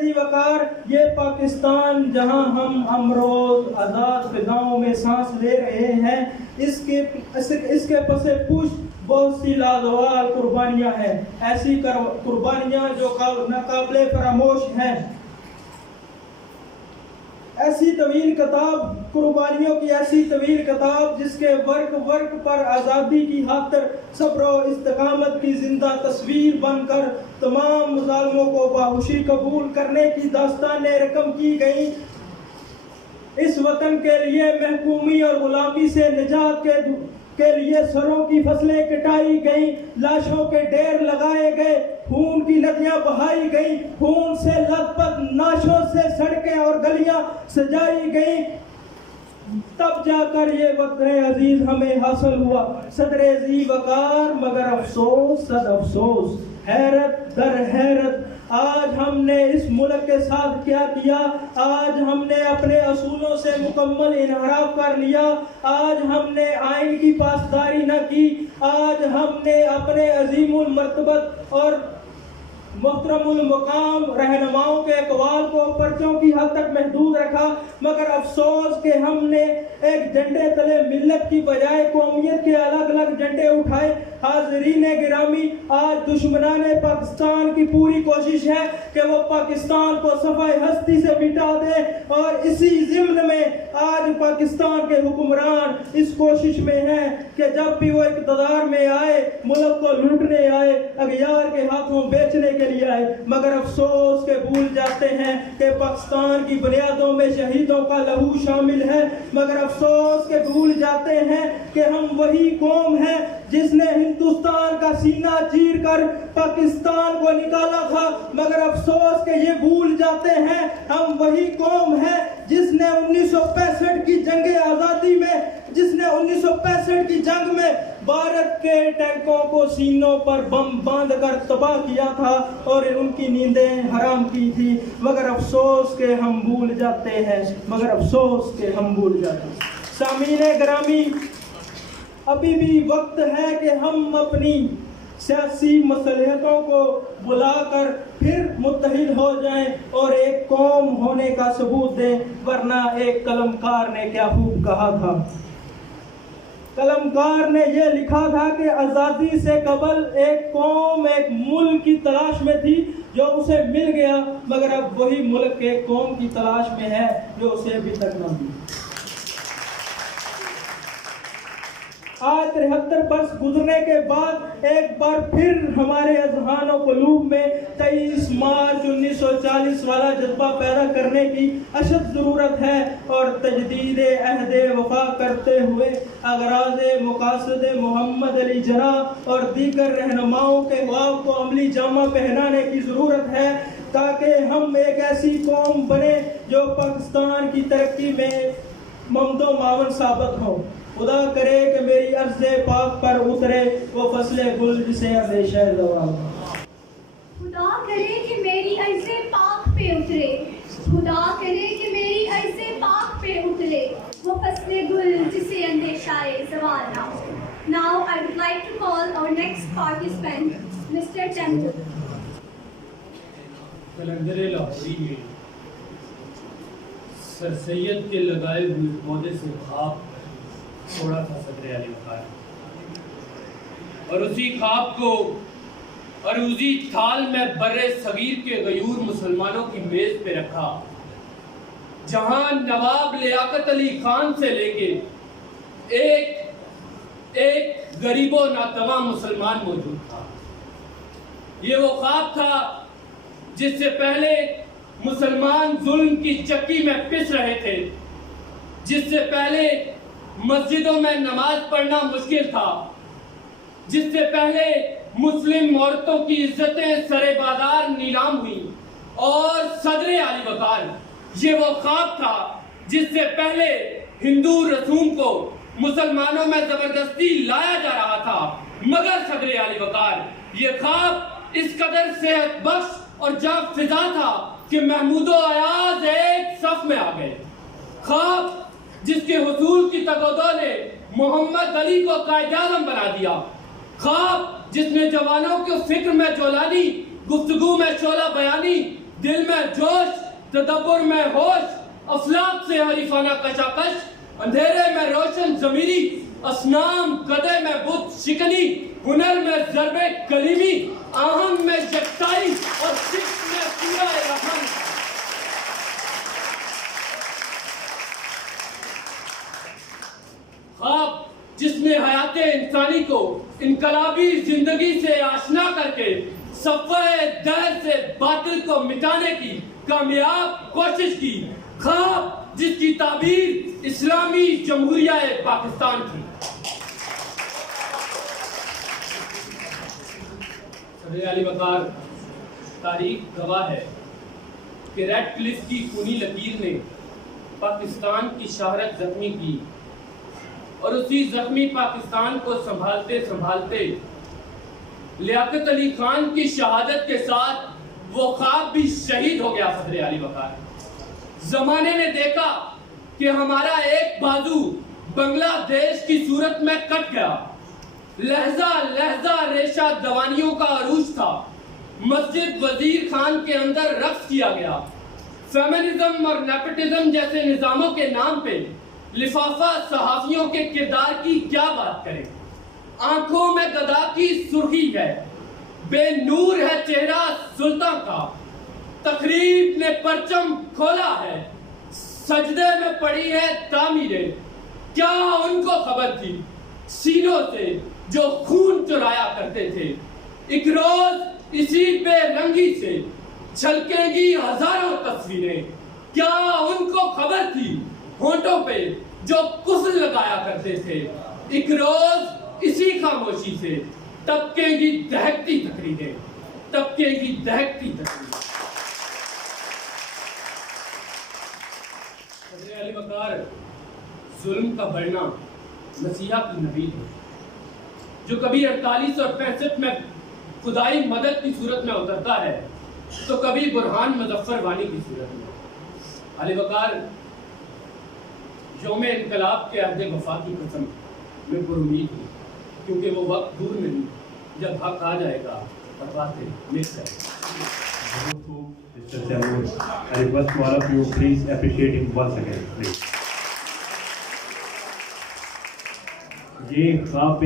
ذی وقار یہ پاکستان جہاں ہم امروز آزاد فضاؤں میں سانس لے رہے ہیں, اس کے پس پشت بہت سی لازوال قربانیاں ہیں, ایسی قربانیاں جو ناقابل فراموش ہیں. ایسی طویل کتاب, قربانیوں کی ایسی طویل کتاب جس کے ورق پر آزادی کی خاطر صبر و استقامت کی زندہ تصویر بن کر تمام مظالموں کو باہوشی قبول کرنے کی داستانیں رقم کی گئیں. اس وطن کے لیے محکومی اور غلامی سے نجات کے لیے سروں کی فصلیں کٹائی گئیں, لاشوں کے ڈھیر لگائے گئے, خون کی ندیاں بہائی گئیں, خون سے لت پت ناشوں سے سڑکیں اور گلیاں سجائی گئیں, تب جا کر یہ وطن عزیز ہمیں حاصل ہوا. صدر ذی وقار مگر افسوس صد افسوس, حیرت در حیرت, آج ہم نے اس ملک کے ساتھ کیا کیا, آج ہم نے اپنے اصولوں سے مکمل انحراف کر لیا, آج ہم نے آئین کی پاسداری نہ کی, آج ہم نے اپنے عظیم المرتبت اور محترم المقام رہنماؤں کے اقوال کو پرچوں کی حد تک محدود رکھا، مگر افسوس کہ ہم نے ایک جھنڈے تلے ملت کی بجائے قومیت کے الگ الگ جھنڈے اٹھائے۔ حاضرین گرامی، آج دشمنان پاکستان کی پوری کوشش ہے کہ وہ پاکستان کو صفحہ ہستی سے مٹا دے، اور اسی ضمن میں آج پاکستان کے حکمران اس کوشش میں ہیں کہ جب بھی وہ اقتدار میں آئے ملک کو لوٹنے آئے، اغیار کے ہاتھوں بیچنے کے لیے آئے، مگر افسوس کہ بھول جاتے ہیں کہ پاکستان کی بنیادوں میں شہیدوں کا لہو شامل ہے، مگر افسوس کہ بھول جاتے ہیں کہ ہم وہی قوم ہیں جس نے ہندوستان کا سینہ چیر کر پاکستان کو نکالا تھا، مگر افسوس کہ یہ بھول جاتے ہیں ہم وہی قوم ہے جس نے 1965 کی جنگ آزادی میں، جس نے 1965 کی جنگ میں بھارت کے ٹینکوں کو سینوں پر بم باندھ کر تباہ کیا تھا اور ان کی نیندیں حرام کی تھی، مگر افسوس کہ ہم بھول جاتے ہیں، مگر افسوس کہ ہم بھول جاتے ہیں۔ سامعین گرامی، ابھی بھی وقت ہے کہ ہم اپنی سیاسی مصلحتوں کو بلا کر پھر متحد ہو جائیں اور ایک قوم ہونے کا ثبوت دیں، ورنہ ایک قلمکار نے کیا خوب کہا تھا۔ قلمکار نے یہ لکھا تھا کہ آزادی سے قبل ایک قوم ایک ملک کی تلاش میں تھی جو اسے مل گیا، مگر اب وہی ملک ایک قوم کی تلاش میں ہے جو اسے ابھی تک نہ ملی۔ آج 73 برس گزرنے کے بعد ایک بار پھر ہمارے اذہان و قلوب میں 23 مارچ 1940 والا جذبہ پیدا کرنے کی اشد ضرورت ہے، اور تجدید عہد وفا کرتے ہوئے اغراض مقاصد محمد علی جناح اور دیگر رہنماؤں کے خواب کو عملی جامہ پہنانے کی ضرورت ہے، تاکہ ہم ایک ایسی قوم بنے جو پاکستان کی ترقی میں ممد و معاون ثابت ہو۔ خدا کرے کہ میری عرض پاک پر اترے وہ فصل گل جسے اندیشہ زوال۔ خدا کرے کہ میری عرض پاک پہ اترے، خدا کرے کہ میری عرض پاک پہ اترے وہ فصل گل جسے اندیشہ زوال نہ ہو۔ Now I would like to call our next participant, Mr. Temple. کلندر لاہوری میں سر سید کے لگائے ہوئے پودے سے خواب چھوڑا تھا صدر علی وقار، اور اسی خواب کو عروضی تھال میں بر صغیر کے غیور مسلمانوں کی میز پہ رکھا، جہاں نواب لیاقت علی خان سے لے کے ایک غریب و ناتواں مسلمان موجود تھا۔ یہ وہ خواب تھا جس سے پہلے مسلمان ظلم کی چکی میں پس رہے تھے، جس سے پہلے مسجدوں میں نماز پڑھنا مشکل تھا، جس سے پہلے مسلم عورتوں کی عزتیں سرے بازار نیلام ہوئی، اور صدر علی وقار یہ وہ خواب تھا جس سے پہلے ہندو رسوم کو مسلمانوں میں زبردستی لایا جا رہا تھا، مگر صدر علی وقار یہ خواب اس قدر صحت بخش اور جاں فضا تھا کہ محمود و ایاز ایک صف میں آ گئے۔ خواب جس کے حصول کی تقاضا نے محمد علی کو قائد اعظم بنا دیا، خواب جس نے جوانوں کے فکر میں جولانی، گفتگو میں شعلہ بیانی، دل میں جوش، تدبر میں ہوش، افلاک سے حریفانہ کشاکش، اندھیرے میں روشن ضمیری، اسنام قدے میں بت شکنی، ہنر میں ضرب کلیمی، آہنگ میں یکتائی اور فکر میں پورا رحم۔ خواب جس نے حیات انسانی کو انقلابی زندگی سے آشنا کر کے صفحہ دہر سے باطل کو مٹانے کی کامیاب کوشش کی، خواب جس کی تعبیر اسلامی جمہوریہ پاکستان تھی۔ صدر علی وقار تاریخ گواہ ہے کہ ریڈ کلف کی خونی لکیر نے پاکستان کی شہرت زخمی کی، اور اسی زخمی پاکستان کو سنبھالتے سنبھالتے لیاقت علی خان کی شہادت کے ساتھ وہ خواب بھی شہید ہو گیا۔ صدر علی وقار زمانے نے دیکھا کہ ہمارا ایک بازو بنگلہ دیش کی صورت میں کٹ گیا، لہجہ لہجہ ریشہ دوانیوں کا عروج تھا، مسجد وزیر خان کے اندر رقص کیا گیا. فیمنزم اور نیپوٹزم جیسے نظاموں کے نام پہ لفافہ صحافیوں کے کردار کی کیا بات کریں. آنکھوں میں گدا کی سرخی ہے, بے نور ہے چہرہ سلطان کا, تقریب نے پرچم کھولا ہے, سجدے میں پڑی ہے تعمیریں. کیا ان کو خبر تھی سینوں سے جو خون چرایا کرتے تھے, ایک روز اسی بے رنگی سے چھلکیں گی ہزاروں تصویریں. کیا ان کو خبر تھی ہونٹوں پہ جو کفر لگایا کرتے تھے, ایک روز اسی خاموشی سے تبکیں گی دہکتی تقریریں, تبکیں گی دہکتی تقریریں. صدر علی وقار ظلم کا بڑھنا مسیحا کی نوید ہے, جو کبھی 48 اور 65 میں خدائی مدد کی صورت میں اترتا ہے تو کبھی برہان مظفر وانی کی صورت میں. علی وقار یوم انقلاب کے عہد وفا کی قسم میں پر امید ہوں, کیونکہ وہ وقت دور نہیں جب حق آ جائے گا اور باتیں مل جائے گی. Mr. Taimur, I request to all of you, please appreciate him once again, please. یہ خواب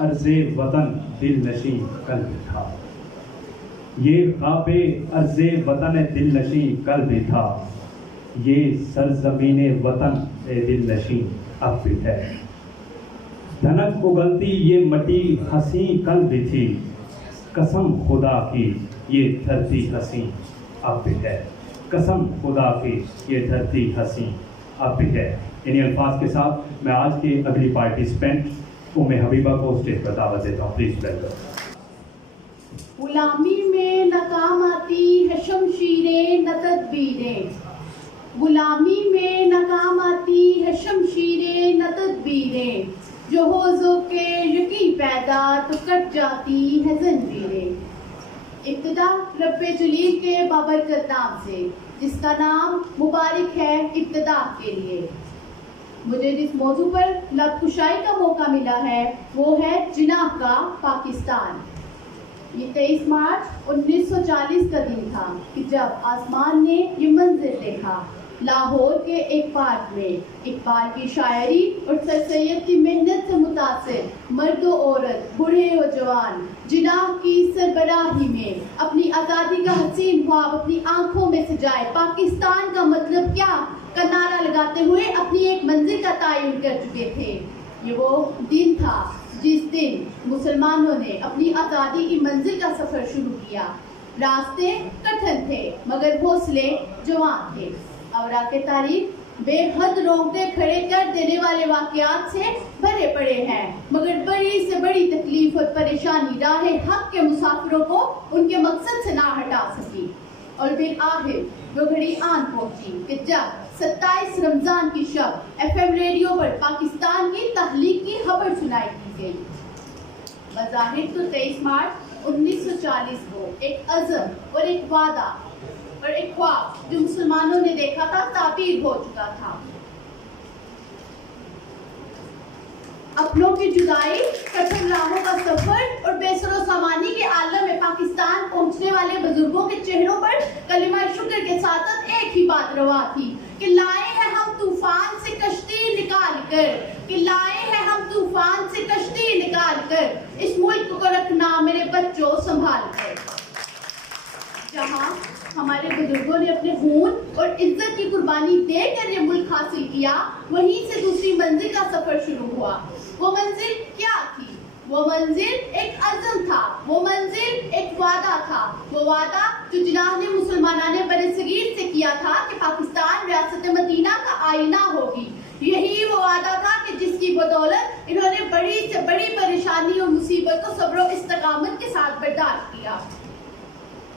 عرض وطن دل نشیں کل بھی تھا, یہ خواب عرض وطن دل نشیں کل بھی تھا, یہ سرزمین وطن دل نشیں اب بھی ہے. دھنک اگلتی یہ مٹی حسین کل بھی تھی, قسم خدا کی یہ دھرتی حسین اب بھی ہے, قسم خدا کی یہ دھرتی حسین اب بھی ہے. انہی الفاظ کے ساتھ میں آج کی اگلی پارٹیسپینٹ حبیبہ کو اسٹیج پر دعوت دیتا ہوں. Please welcome. غلامی میں ناکام آتی ہے شمشیریں نہ تدبیریں, غلامی میں ناکام آتی ہے شمشیریں نہ تدبیریں, جو حوضوں کے یقین پیدا تو کٹ جاتی ہے زنجیریں. ابتدا رب جلیل کے بابرکت نام سے, جس کا نام مبارک ہے ابتدا کے لیے. مجھے جس موضوع پر لب کشائی کا موقع ملا ہے وہ ہے جناح کا پاکستان. یہ 23 مارچ 1940 کا دن تھا کہ جب آسمان نے یہ منظر دیکھا. لاہور کے ایک پارک میں اقبال کی شاعری اور سر سید کی محنت سے متاثر مرد و عورت, بوڑھے و جوان, جناح کی سربراہی میں اپنی آزادی کا حسین خواب اپنی آنکھوں میں سجائے پاکستان کا مطلب کیا کا نعرہ لگاتے ہوئے اپنی ایک منزل کا تعین کر چکے تھے. یہ وہ دن تھا جس دن مسلمانوں نے اپنی آزادی کی منزل کا سفر شروع کیا. راستے کٹھن تھے مگر حوصلے جوان تھے. اوراق تاریخ بے حد رونگٹے کھڑے کر دینے والے واقعات سے بھرے پڑے ہیں, مگر بڑی سے بڑی تکلیف اور پریشانی راہ حق کے مسافروں کو ان کے مقصد سے نہ ہٹا سکی. اور بالآخر وہ گھڑی آن پہنچی کہ جب 27 رمضان کی شب FM ریڈیو پر پاکستان کی تخلیق کی خبر سنائی دی گئی. بظاہر تو 23 مارچ 1940 کو ایک عزم اور ایک وعدہ اور ایک خواب جو مسلمانوں نے دیکھا تھا تعبیر ہو چکا تھا. اپنوں کی جدائی, کٹھن راہوں کا سفر اور بے سر و سامانی کے عالم میں پاکستان پہنچنے والے بزرگوں کے چہروں پر کلمہ شکر کے ساتھ ایک ہی بات روا تھی کہ لائے ہیں ہم طوفان سے کشتی نکال کر, کہ لائے ہیں ہم طوفان سے کشتی نکال کر, اس ملک کو رکھنا میرے بچوں سنبھال کر. جہاں ہمارے بزرگوں نے اپنے خون اور عزت کی قربانی دے کر یہ ملک حاصل کیا, وہیں سے دوسری منزل کا سفر شروع ہوا. وہ منزل کیا تھی؟ وہ منزل ایک عزم تھا, وہ منزل ایک وعدہ تھا. وہ وعدہ جو جناح نے مسلمانان برصغیر سے کیا تھا کہ پاکستان ریاست مدینہ کا آئینہ ہوگی. یہی وہ وعدہ تھا کہ جس کی بدولت انہوں نے بڑی سے بڑی پریشانی اور مصیبت کو صبر و استقامت کے ساتھ برداشت کیا.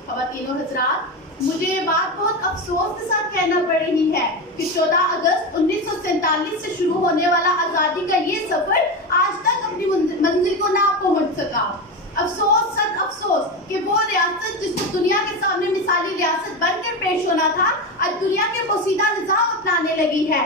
خواتین و حضرات, مجھے یہ بات بہت افسوس کے ساتھ کہنا پڑ رہی ہے کہ 14 اگست 1947 سے شروع ہونے والا آزادی کا یہ سفر آج تک اپنی منزل کو نہ پہنچ سکا. افسوس سچ افسوس کہ وہ ریاست جس کو دنیا کے سامنے مثالی ریاست بن کر پیش ہونا تھا, آج دنیا کے پوسیدہ نظام اپنانے لگی ہے.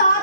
7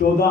14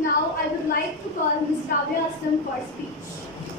Now I would like to call Ms. Rabia Aslam for speech.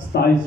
27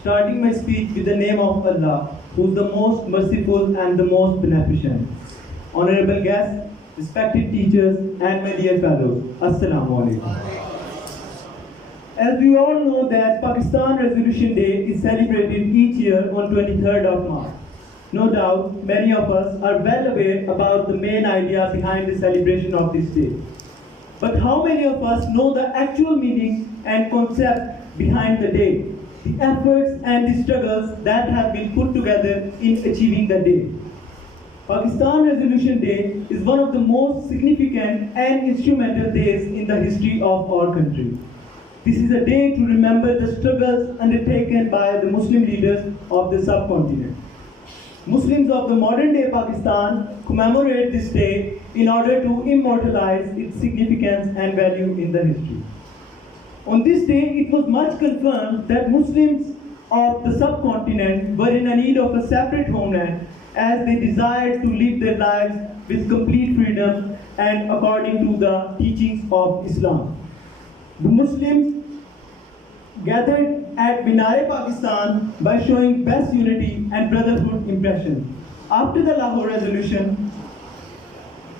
Starting my speech with the name of Allah, who is the most merciful and the most beneficent. Honorable guests, respected teachers, and my dear fellows, Assalamu alaikum. As we all know that Pakistan Resolution Day is celebrated each year on 23rd of March. No doubt, many of us are well aware about the main idea behind the celebration of this day. But how many of us know the actual meaning and concept behind the day, the efforts and the struggles that have been put together in achieving the day? Pakistan Resolution Day is one of the most significant and instrumental days in the history of our country. This is a day to remember the struggles undertaken by the Muslim leaders of the subcontinent. Muslims of the modern day Pakistan commemorate this day in order to immortalize its significance and value in the history. On this day, it was much confirmed that Muslims of the subcontinent were in a need of a separate homeland as they desired to live their lives with complete freedom and according to the teachings of Islam. The Muslims gathered at Minar-e Pakistan by showing best unity and brotherhood impression. After the Lahore Resolution,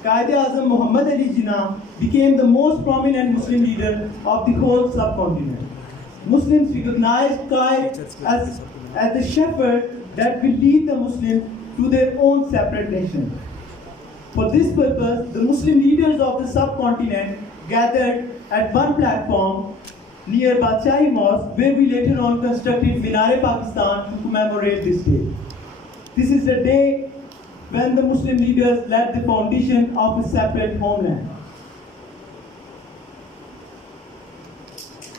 Quaid-e-Azam Muhammad Ali Jinnah became the most prominent Muslim leader of the whole subcontinent. Muslims recognized Quaid as the shepherd that will lead the Muslims to their own separate nation. For this purpose, the Muslim leaders of the subcontinent gathered at one platform near Badshahi Mosque, where we later on constructed Minar-e Pakistan to commemorate this day. This is the day when the Muslim leaders laid the foundation of a separate homeland.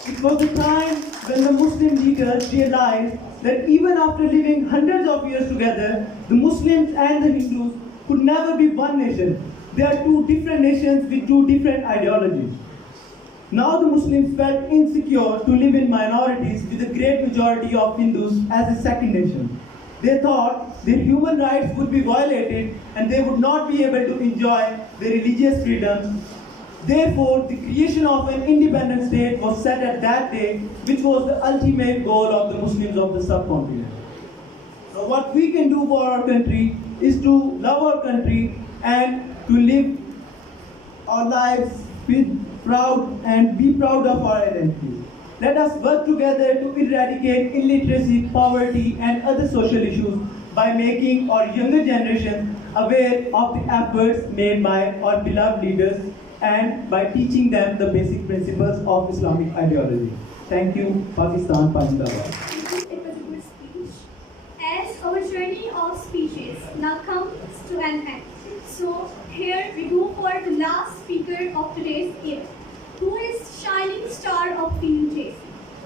It was the time when the Muslim leaders realized that even after living hundreds of years together, the Muslims and the Hindus could never be one nation. They are two different nations with two different ideologies. Now the Muslims felt insecure to live in minorities with a great majority of Hindus as a second nation. They thought their human rights would be violated and they would not be able to enjoy their religious freedoms. Therefore, the creation of an independent state was set at that day, which was the ultimate goal of the Muslims of the subcontinent. Now, what we can do for our country is to love our country and to live our lives with proud and be proud of our identity. Let us work together to eradicate illiteracy, poverty, and other social issues by making our younger generation aware of the efforts made by our beloved leaders and by teaching them the basic principles of Islamic ideology. Thank you, Pakistan, Pajindabad. It was a good speech. As our journey of speeches now comes to an end, so here we go for the last speaker of today's event, who is shining star of PUJC,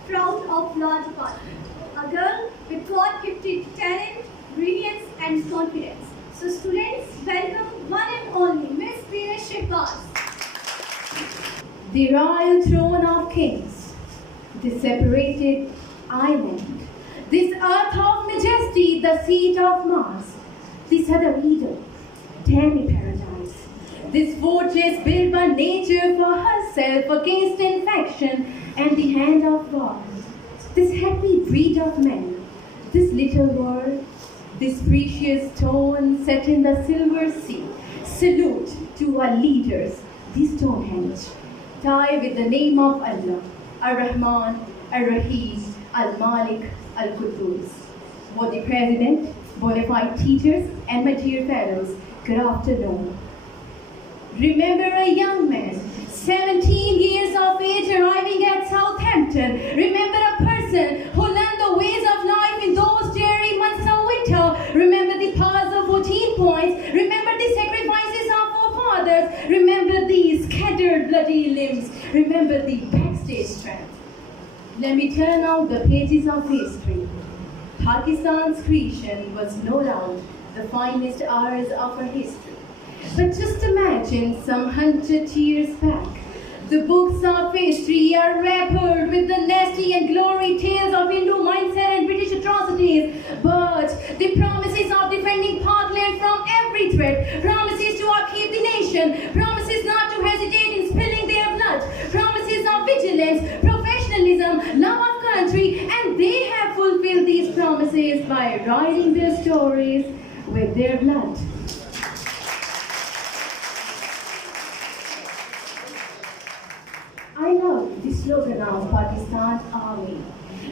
proud of law department, a girl with God-gifted talent, brilliance, and confidence. So students, welcome one and only Miss Dinesh Shehbaz. The royal throne of kings, the separated island, this earth of majesty, the seat of Mars, this other Eden, Tammy paradise, this fortress built by nature for herself against infection and the hand of God, this happy breed of men, this little world, this precious stone set in the silver sea, salute to our leaders, the Stonehenge, tie with the name of Allah, Ar-Rahman, Ar-Rahim, Al-Malik, Al-Quddus. For the President, bona fide teachers, and my dear fellows, good afternoon. Remember a young man, 17 years of age, arriving at Southampton. Remember a person who learned the ways of life in those dreary months of winter. Remember the paths of 14 points. Remember the sacrifices of our fathers. Remember these scattered bloody limbs. Remember the backstage strength. Let me turn out the pages of history. Pakistan's creation was no doubt the finest hours of our history. But just imagine some 100 years back. The books of history are wrappered with the nasty and glory tales of Hindu mindset and British atrocities. But the promises of defending Parkland from every threat, promises to upkeep the nation, promises not to hesitate in spilling their blood, promises of vigilance, professionalism, love of country, and they have fulfilled these promises by writing their stories with their blood. I love the slogan of Pakistan's army.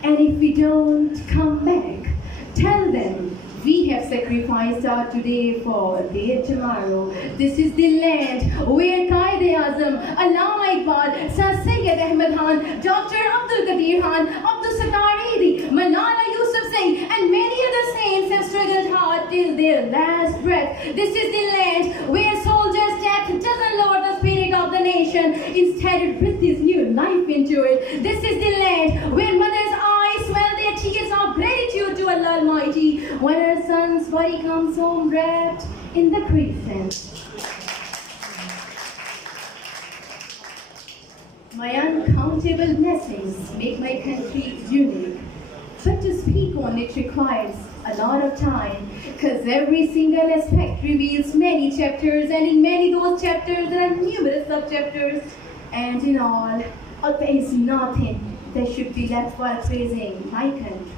And if we don't come back, tell them We have sacrificed our today for their tomorrow. This is the land where Qaid-e-Azam, Allama Iqbal, Sir Syed Ahmed Khan, Dr. Abdul Qadir Khan, Abdul Sattar Eidi, Maulana Yousafzai, and many other saints have struggled hard till their last breath. This is the land where soldiers' death doesn't lower the spirit of the nation. Instead, it breathes new life into it. This is the land where mothers' eyes swell their tears of gratitude to Allah Almighty when her son's body comes home wrapped in the crescent. My uncountable blessings make my country unique, but to speak on it requires a lot of time, because every single aspect reveals many chapters, and in many those chapters there are numerous sub-chapters, and in all there is nothing that should be left for praising my country.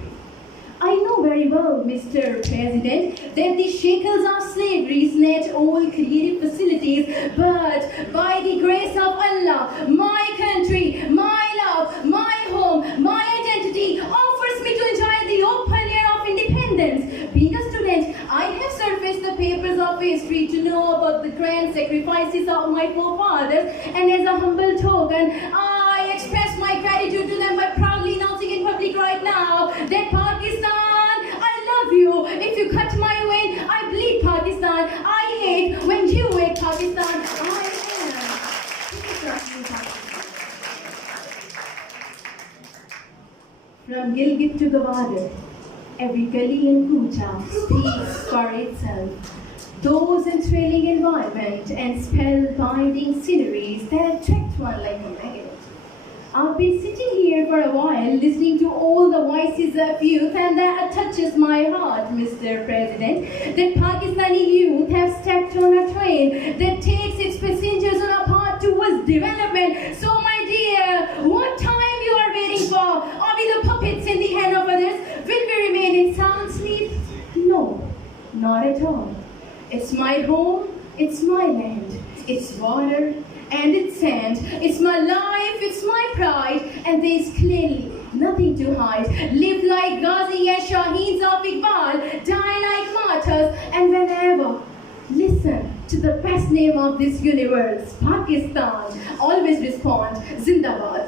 I know very well, Mr. President, that the shackles of slavery snatch all creative facilities, but by the grace of Allah, my country, my love, my home, my identity offers me to enjoy the open air of independence. Being a student, I have surfaced the papers of history to know about the grand sacrifices of my forefathers, and as a humble token, I express my gratitude to them by proudly announcing in public right now that Pakistan, I love you. If you cut my vein, I bleed Pakistan. I hate when you hate Pakistan. I am Pakistan. From Gilgit to Gwadar, every gully and kucha speaks for itself. Those enthralling environment and spellbinding sceneries that attract one like a magnet. I've been sitting here for a while listening to all the voices of youth, and that touches my heart, Mr. President, that Pakistani youth have stepped on a train that takes its passengers on a path towards development. So my dear, what time you are waiting for? Are we the puppets in the hand of others? Will we remain in sound sleep? No, not at all. It's my home, it's my land, it's water and it's sand, it's my life, it's my pride, and there's clearly nothing to hide. Live like Ghazi and Shaheens of Iqbal, die like martyrs, and whenever listen to the best name of this universe, Pakistan, always respond, Zindabad.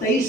23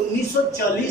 1940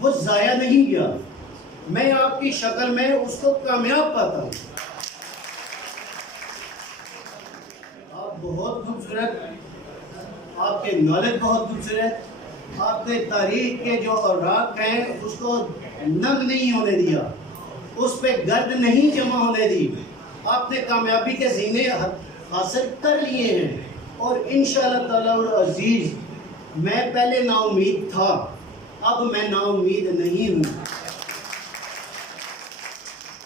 وہ ضائع نہیں گیا، میں آپ کی شکل میں اس کو کامیاب پاتا ہوں۔ آپ بہت خوبصورت، آپ کے نالج بہت خوبصورت، آپ نے تاریخ کے جو اوراق ہیں اس کو ننگ نہیں ہونے دیا، اس پہ گرد نہیں جمع ہونے دی، آپ نے کامیابی کے زینے حاصل کر لیے ہیں، اور انشاءاللہ تعالیٰ العزیز میں پہلے نا امید تھا، اب میں نا امید نہیں ہوں،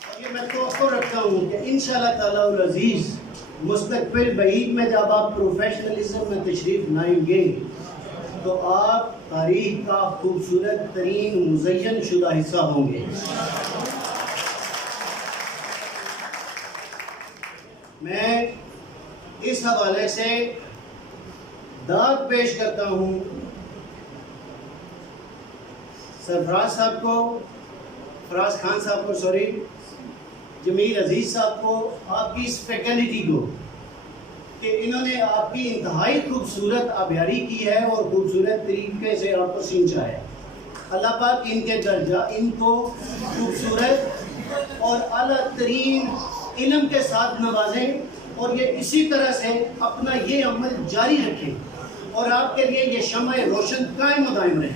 اور یہ میں توقع رکھتا ہوں کہ انشاءاللہ تعالیٰ العزیز مستقبل بعید میں جب آپ پروفیشنلزم میں تشریف لائیں گے تو آپ تاریخ کا خوبصورت ترین مزین شدہ حصہ ہوں گے۔ میں اس حوالے سے داد پیش کرتا ہوں سرفراز صاحب کو، فراز خان صاحب کو، جمیل عزیز صاحب کو، آپ کی اس فیکلٹی کو کہ انہوں نے آپ کی انتہائی خوبصورت آبیاری کی ہے اور خوبصورت طریقے سے آپ کو سینچا ہے۔ اللہ پاک ان کے درجہ ان کو خوبصورت اور اعلیٰ ترین علم کے ساتھ نوازیں، اور یہ اسی طرح سے اپنا یہ عمل جاری رکھیں اور آپ کے لیے یہ شمع روشن قائم و دائم رہے۔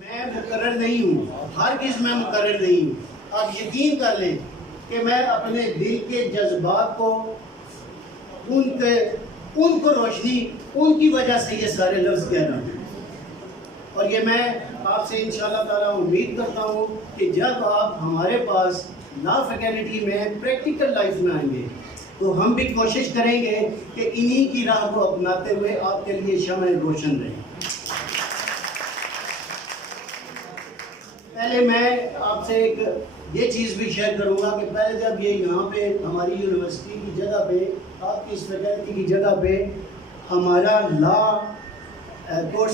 میں مقرر نہیں ہوں، ہرگز میں مقرر نہیں ہوں، آپ یقین کر لیں کہ میں اپنے دل کے جذبات کو ان کو روشنی ان کی وجہ سے یہ سارے لفظ کہہ رہا ہوں، اور یہ میں آپ سے انشاءاللہ تعالیٰ امید کرتا ہوں کہ جب آپ ہمارے پاس لا فیکلٹی میں پریکٹیکل لائف میں آئیں گے تو ہم بھی کوشش کریں گے کہ انہی کی راہ کو اپناتے ہوئے آپ کے لیے شمع روشن رہیں۔ پہلے میں آپ سے ایک یہ چیز بھی شیئر کروں گا کہ پہلے جب یہ یہاں پہ ہماری یونیورسٹی کی جگہ پہ، آپ کی اس فیکلٹی کی جگہ پہ ہمارا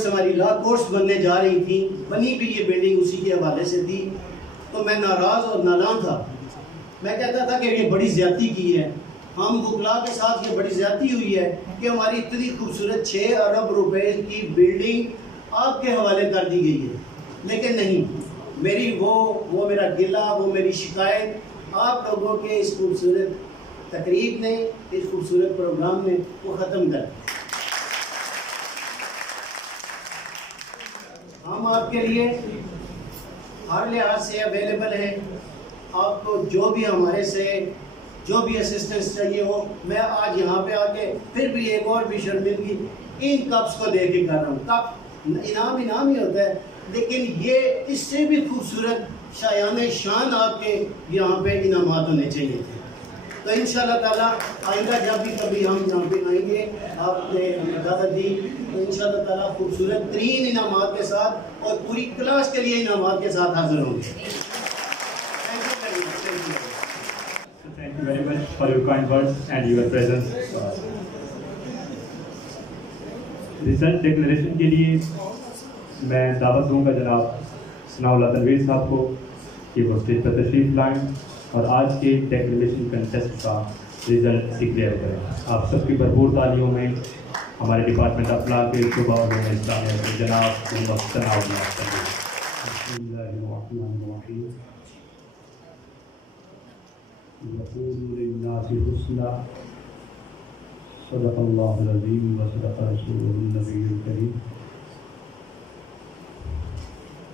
ہماری لا کورس بننے جا رہی تھی، بنی بھی یہ بلڈنگ اسی کے حوالے سے تھی، تو میں ناراض اور نالاں تھا۔ میں کہتا تھا کہ یہ بڑی زیادتی کی ہے، ہم وکلاء کے ساتھ یہ بڑی زیادتی ہوئی ہے کہ ہماری اتنی خوبصورت 6 ارب روپے کی بلڈنگ آپ کے حوالے کر دی گئی ہے، لیکن نہیں، میری وہ میرا گلہ، وہ میری شکایت آپ لوگوں کے اس خوبصورت تقریب نے، اس خوبصورت پروگرام نے وہ ختم کر دی۔ ہم آپ کے لیے ہر لحاظ سے اویلیبل ہیں، آپ کو جو بھی ہمارے سے جو بھی اسسٹنس چاہیے ہو۔ میں آج یہاں پہ آ کے پھر بھی ایک اور بھی شرمندگی ان کپس کو دے کے کر رہا ہوں۔ کپ انعام ہی ہوتا ہے، لیکن یہ اس سے بھی خوبصورت شایان شان آپ کے یہاں پہ انعامات ہونے چاہیے تھے۔ تو انشاءاللہ تعالیٰ آئندہ جب بھی کبھی ہم یہاں پہ آئیں گے، آپ نے ہمیں دعوت دی، تو انشاءاللہ تعالیٰ خوبصورت ترین انعامات کے ساتھ اور پوری کلاس کے لیے انعامات کے ساتھ حاضر ہوں گے۔ Thank you very much for your kind words and your presence. Result declaration کے لیے میں دعوت دوں گا جناب ثناء اللہ تنویر صاحب کو کہ وہ اسٹیج پر تشریف لائیں اور آج کے ڈکلیریشن کنٹیسٹ کا رزلٹ ڈکلیئر کریں۔ آپ سب کی بھرپور تالیوں میں ہمارے ڈپارٹمنٹ آف لا کے صوبہ اور اسلامیہ کے جناب ثناء اللہ تنویر۔ بسم اللہ الرحمن الرحیم۔ یقول للناس حسنا صدق اللہ العظیم و صدق رسول النبی الکریم۔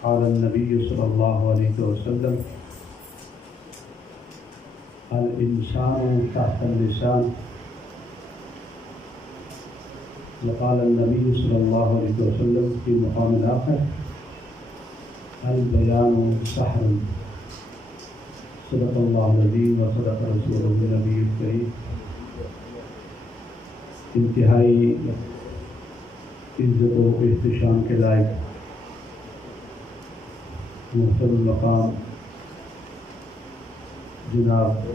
قال النبی صلی اللہ علیہ وسلم الانسان تحت اللسان، وقال النبی صلی اللہ علیہ وسلم فی مقام آخر البیان سحر، صدق اللہ العظیم و صدق رسول النبی الکریم۔ انتہائی عزت و احتشام کے لائق محترم مقام جناب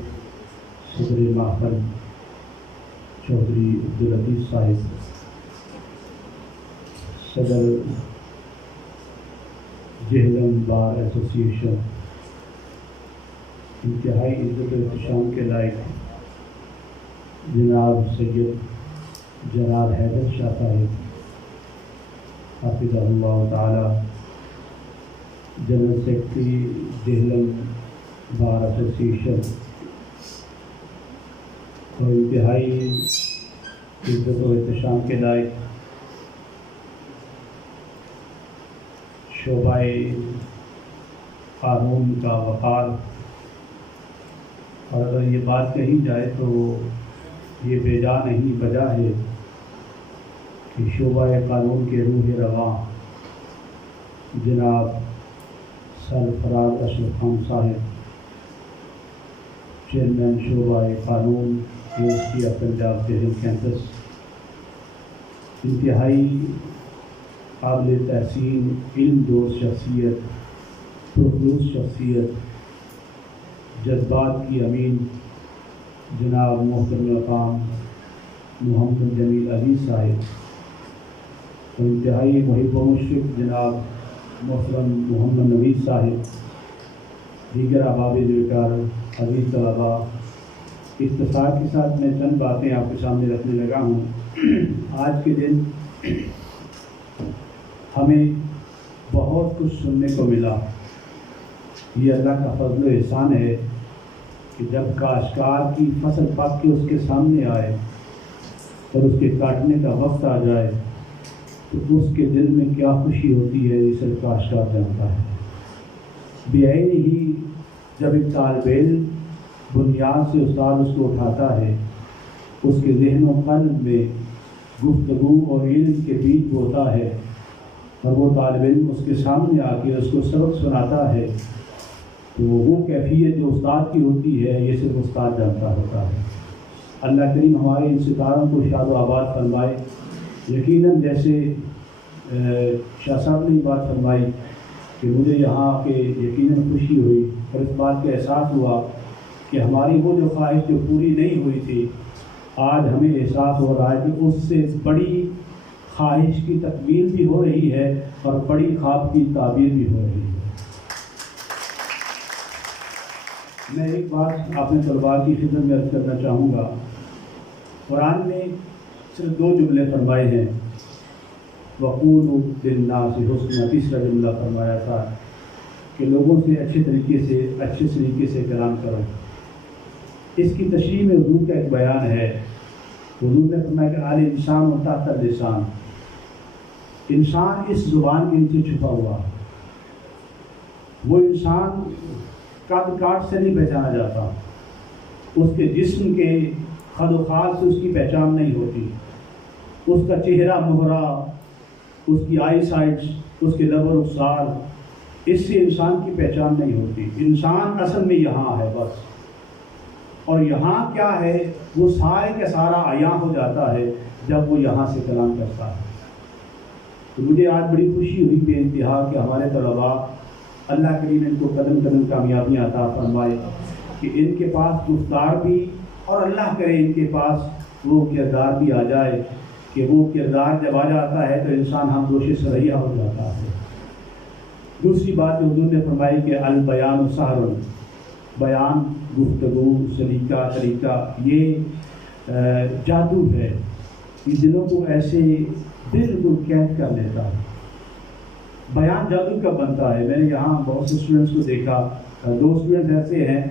صدر محفل چودھری عبدالعزیز صاحب، صدر جہلم بار ایسوسیشن، انتہائی عزت و احتشام کے لائق جناب سید جناب حیدر شاہ صاحب حافظہ اللہ تعالی، general secretary Jhelum bar association, اور انتہائی عزت و احتشام کے لائق شعبہ قانون کا وقار، اور اگر یہ بات کہی جائے تو یہ بے جا نہیں بجا ہے کہ شعبہ قانون کے روح رواں جناب سرفراز اشرف خان صاحب، چیئرمین شعبہ قانون university of Punjab Delhi campus, انتہائی قابل تحسین علم دوست شخصیت، پرخلوص شخصیت، جذبات کی امین جناب محترم مقام محمد جمیل علی صاحب، اور انتہائی محب و مشرق جناب محترم محمد نوید صاحب، دیگر احباب ذکر، عزیز طلباء، اختصار کے ساتھ میں چند باتیں آپ کے سامنے رکھنے لگا ہوں۔ آج کے دن ہمیں بہت کچھ سننے کو ملا۔ یہ اللہ کا فضل و احسان ہے کہ جب کاشتکار کی فصل پک کے اس کے سامنے آئے اور اس کے کاٹنے کا وقت آ جائے تو اس کے دل میں کیا خوشی ہوتی ہے، یہ صرف کاشتکار جانتا ہے۔ بعین ہی جب ایک طالب علم بنیاد سے استاد اس کو اٹھاتا ہے، اس کے ذہن و قلب میں گفتگو اور علم کے بیج بوتا ہے، اور وہ طالب علم اس کے سامنے آ کے اس کو سبق سناتا ہے، تو وہ کیفیت جو استاد کی ہوتی ہے یہ صرف استاد جانتا ہوتا ہے۔ اللہ کریم ہمارے ان ستاروں کو شاد و آباد فرمائے۔ یقیناً جیسے شاہ صاحب نے یہ بات فرمائی کہ مجھے یہاں آ کے یقیناً خوشی ہوئی اور اس بات کا احساس ہوا کہ ہماری وہ جو خواہش جو پوری نہیں ہوئی تھی، آج ہمیں احساس ہو رہا ہے کہ اس سے بڑی خواہش کی تکمیل بھی ہو رہی ہے اور بڑی خواب کی تعبیر بھی ہو رہی ہے۔ میں ایک بات اپنے طلباء کی خدمت میں عرض کرنا چاہوں گا۔ قرآن نے صرف 2 جملے فرمائے ہیں، وَقُولُوا لِلنَّاسِ حُسْنًا، تیسرا جملہ فرمایا تھا کہ لوگوں سے اچھے طریقے سے کلام کرو۔ اس کی تشریح میں حضور کا ایک بیان ہے۔ حضور نے فرمایا کہ الانسان تحت اللسان، انسان اس زبان کے نیچے چھپا ہوا ہے۔ وہ انسان قد کاٹ سے نہیں پہچانا جاتا، اس کے جسم کے خد و خال سے اس کی پہچان نہیں ہوتی، اس کا چہرہ مہرا، اس کی آئی سائٹس، اس کے لب و رخسار، اس سے انسان کی پہچان نہیں ہوتی۔ انسان اصل میں یہاں ہے بس، اور یہاں کیا ہے وہ سارے کا سارا عیاں ہو جاتا ہے جب وہ یہاں سے کلام کرتا ہے۔ تو مجھے آج بڑی خوشی ہوئی بے انتہا کہ ہمارے طلباء، اللہ کریم ان کو قدم قدم کامیابیاں عطا فرمائے کہ ان کے پاس گفتار بھی، اور اللہ کرے ان کے پاس وہ کردار بھی آ جائے کہ وہ کردار جب آ جاتا ہے تو انسان ہم دوش سریا ہو جاتا ہے۔ دوسری بات جو حضور نے فرمائی کہ البیان سحر، بیان، گفتگو، طریقہ یہ جادو ہے، یہ دلوں کو ایسے بالکل قید کر لیتا ہے۔ بیان جادو کا بنتا ہے۔ میں نے یہاں بہت سے اسٹوڈنٹس کو دیکھا، 2 اسٹوڈنٹس ایسے ہیں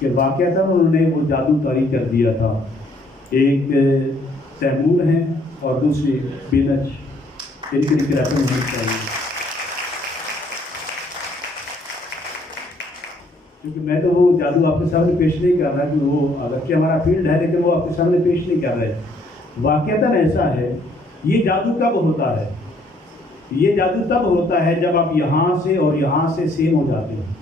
کہ واقعتاً انہوں نے وہ جادو طاری کر دیا تھا۔ ایک تیمور ہیں اور دوسری بینچ، ان کے لیے ہونی چاہیے، کیونکہ میں تو وہ جادو آپ کے سامنے پیش نہیں کر رہا کہ وہ اگرچہ ہمارا فیلڈ ہے لیکن وہ آپ کے سامنے پیش نہیں کر رہے۔ واقعتاً ایسا ہے۔ یہ جادو کب ہوتا ہے؟ یہ جادو تب ہوتا ہے جب آپ یہاں سے اور یہاں سے سیم ہو جاتے ہیں،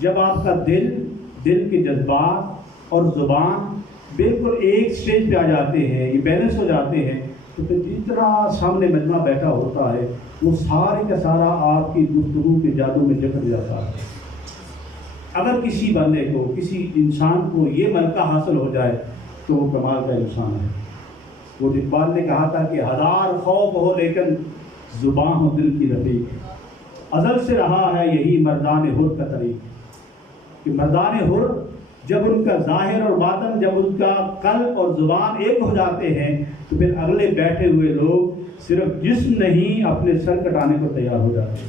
جب آپ کا دل کے جذبات اور زبان بالکل ایک سٹیج پہ آ جاتے ہیں، یہ بیلنس ہو جاتے ہیں، تو پھر جتنا سامنے مجمع بیٹھا ہوتا ہے وہ سارے کا سارا آپ کی گفتگو کے جادو میں جکڑ جاتا ہے۔ اگر کسی بندے کو، کسی انسان کو یہ ملکہ حاصل ہو جائے تو وہ کمال کا انسان ہے۔ وہ اقبال نے کہا تھا کہ 1000 خوف ہو لیکن زبان ہو دل کی رفیق، ازل سے رہا ہے یہی مردان حر کا طریق، کہ مردان حر جب ان کا ظاہر اور باطن، جب ان کا قلب اور زبان ایک ہو جاتے ہیں تو پھر اگلے بیٹھے ہوئے لوگ صرف جسم نہیں اپنے سر کٹانے کو تیار ہو جاتے ہیں۔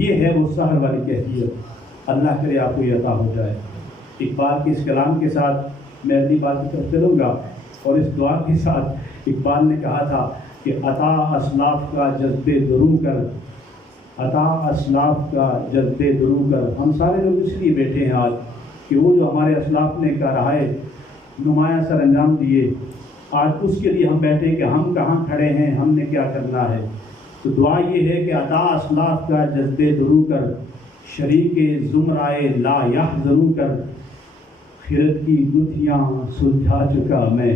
یہ ہے وہ سحر والی کیفیت، اللہ کرے آپ کو یہ عطا ہو جائے۔ اقبال کے اس کلام کے ساتھ میں اگلی بات کی طرف چلوں گا، اور اس دعا کے ساتھ اقبال نے کہا تھا کہ عطا اسلاف کا جذبے درو کر، عطا اسلاف کا جذبے درو کر۔ ہم سارے لوگ اس لیے بیٹھے ہیں آج کہ وہ جو ہمارے اسلاف نے کارہائے نمایاں سر انجام دیے، آج اس کے لیے ہم بیٹھے کہ ہم کہاں کھڑے ہیں، ہم نے کیا کرنا ہے۔ تو دعا یہ ہے کہ عطا اسلاف کا جذبے درو کر، شریک زمرائے لا یحزنو کر، خرد کی گتھیاں سلجھا چکا میں،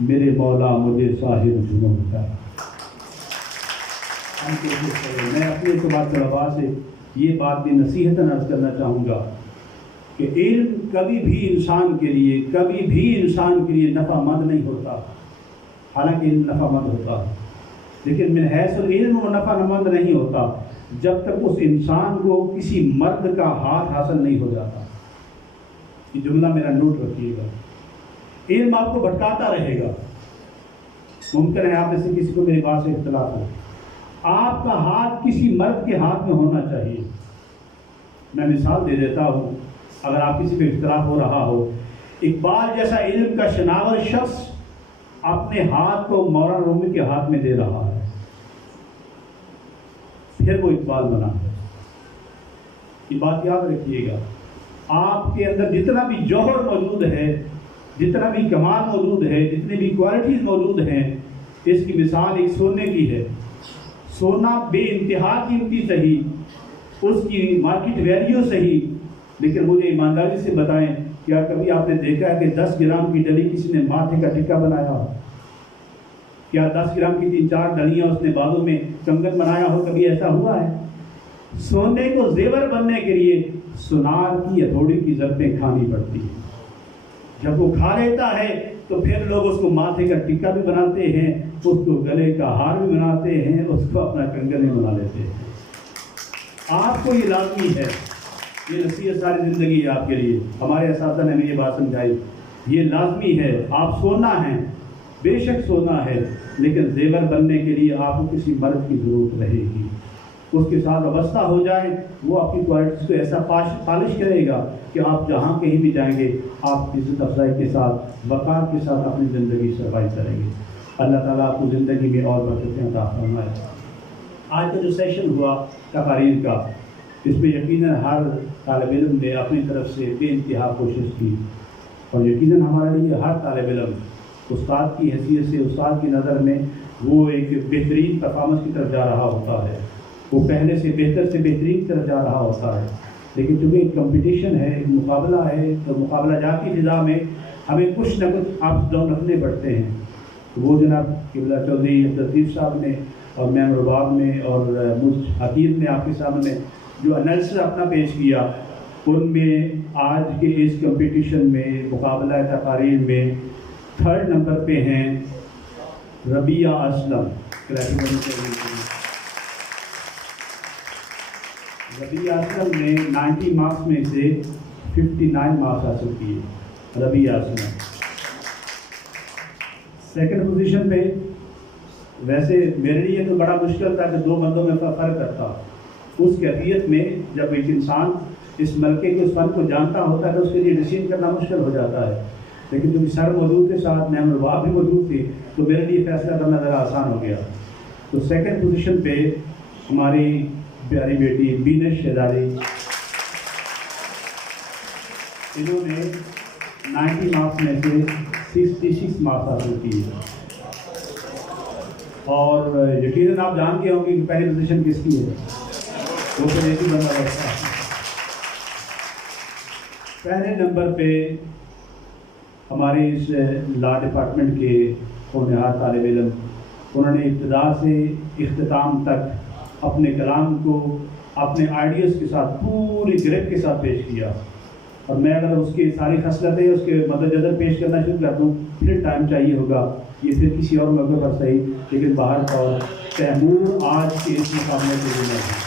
میرے مولا مجھے صاحب جنون کر۔ میں اپنے اعتبار طلباء سے یہ بات بھی نصیحتاً عرض کرنا چاہوں گا کہ علم کبھی بھی انسان کے لیے نفع مند نہیں ہوتا، حالانکہ علم نفع مند ہوتا ہے، لیکن من حیث العلم وہ نفع مند نہیں ہوتا جب تک اس انسان کو کسی مرد کا ہاتھ حاصل نہیں ہو جاتا۔ یہ جملہ میرا نوٹ رکھیے گا۔ علم آپ کو بھٹکاتا رہے گا، ممکن ہے آپ میں سے کسی کو میری بات سے اختلاف ہو، آپ کا ہاتھ کسی مرد کے ہاتھ میں ہونا چاہیے۔ میں مثال دے دیتا ہوں، اگر آپ کسی پہ اختلاف ہو رہا ہو، اقبال جیسا علم کا شناور شخص اپنے ہاتھ کو مولانا رومی کے ہاتھ میں دے رہا ہے، پھر وہ اقبال بنا ہے۔ یہ بات یاد رکھیے گا، آپ کے اندر جتنا بھی جوہر موجود ہے، جتنا بھی کمال موجود ہے، جتنے بھی کوالٹیز موجود ہیں، اس کی مثال ایک سونے کی ہے۔ سونا بے انتہا قیمتی صحیح، اس کی مارکیٹ ویلیو صحیح، لیکن مجھے ایمانداری سے بتائیں، کیا کبھی آپ نے دیکھا ہے کہ 10 گرام کی ڈلی کسی نے ماتھے کا ٹکا بنایا ہو؟ کیا 10 گرام کی 3-4 ڈلیاں اس نے بازو میں کنگن بنایا ہو؟ کبھی ایسا ہوا ہے؟ سونے کو زیور بننے کے لیے سونار کی ہتھوڑی کی ضربیں کھانی پڑتی ہیں۔ جب وہ کھا لیتا ہے تو پھر لوگ اس کو ماتھے کا ٹکا بھی بناتے ہیں، اس کو گلے کا ہار بھی بناتے ہیں، اس کو اپنا کنگن بھی بنا لیتے ہیں۔ آپ کو یہ لازمی ہے، یہ نصیحت ساری زندگی ہے آپ کے لیے، ہمارے اساتذہ نے ہمیں یہ بات سمجھائی، یہ لازمی ہے۔ آپ سونا ہے، بے شک سونا ہے، لیکن زیور بننے کے لیے آپ کو کسی مرد کی ضرورت رہے گی، اس کے ساتھ وابستہ ہو جائیں، وہ آپ کی کوالٹیز کو ایسا پالش کرے گا کہ آپ جہاں کہیں بھی جائیں گے آپ عزت افزائی کے ساتھ، وقار کے ساتھ اپنی زندگی سروائیو کریں گے۔ اللہ تعالیٰ آپ کو زندگی میں اور برکتیں عطا فرمائے۔ آج کا جو سیشن ہوا تقاریر کا، اس میں یقیناً ہر طالب علم نے اپنی طرف سے بے انتہا کوشش کی، اور یقیناً ہمارے لیے ہر طالب علم استاد کی حیثیت سے، استاد کی نظر میں وہ ایک بہترین پرفارمنس کی طرف جا رہا ہوتا ہے، وہ پہلے سے بہتر سے بہترین کی طرف جا رہا ہوتا ہے، لیکن چونکہ ایک کمپٹیشن ہے، ایک مقابلہ ہے، تو مقابلہ جاتی فضا میں ہمیں کچھ نہ کچھ اپس ڈاؤن رکھنے پڑتے ہیں۔ تو وہ جناب قبلہ چودھری عبداللطیف صاحب نے اور میم رباب نے اور مجھ حکیم نے آپ کے سامنے جو انالیسس اپنا پیش کیا، ان میں آج کے اس کمپٹیشن میں مقابلہ تقاریر میں 3rd نمبر پہ ہیں ربیہ اسلم۔ ربیہ اسلم نے 90 مارکس میں سے 59 مارکس حاصل کیے۔ ربیہ اسلم 2nd پوزیشن پہ، ویسے میرے لیے تو بڑا مشکل تھا کہ 2 بندوں میں فرق کرتا، اس کیفیت میں جب ایک انسان اس ملکے کے اس فن کو جانتا ہوتا ہے تو اس کے لیے ڈسیزن کرنا مشکل ہو جاتا ہے، لیکن چونکہ سر موجود تھے، ساتھ میم رباب بھی موجود تھے، تو میرے لیے فیصلہ کرنا ذرا آسان ہو گیا۔ تو 2nd پوزیشن پہ ہماری پیاری بیٹی بینش شہزادی، انہوں نے 90 مارکس میں سے 66 مارکس حاصل کیے، اور یقیناً آپ جانتے ہوں گے کہ پہلی پوزیشن کس کی ہے، وہ تو ایک ہی بندہ رہتا ہے۔ پہلے نمبر پہ ہمارے اس لا ڈپارٹمنٹ کے ہونہار طالب علم، انہوں نے ابتدا سے اختتام تک اپنے کلام کو اپنے آئیڈیاز کے ساتھ پوری گریپ کے ساتھ پیش کیا، اور میں اگر اس کی ساری خصلتیں اس کے مدنظر پیش کرنا شروع کر دوں پھر ٹائم چاہیے ہوگا، یہ پھر کسی اور موقع پر صحیح، لیکن باہر طور تیمور آج کے اس مقابلے کے ونر ہیں۔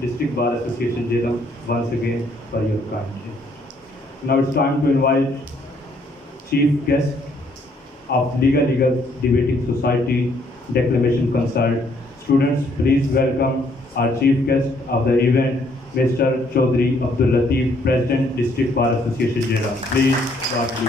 District Bar Association Jhelum, once again for your kind. Now it's time to invite Chief Guest of Legal Debating Society Declamation Concert. Students, please welcome our Chief Guest of the event, Mr. Chaudhry Abdul Latif, President, District Bar Association Jhelum. Please, welcome.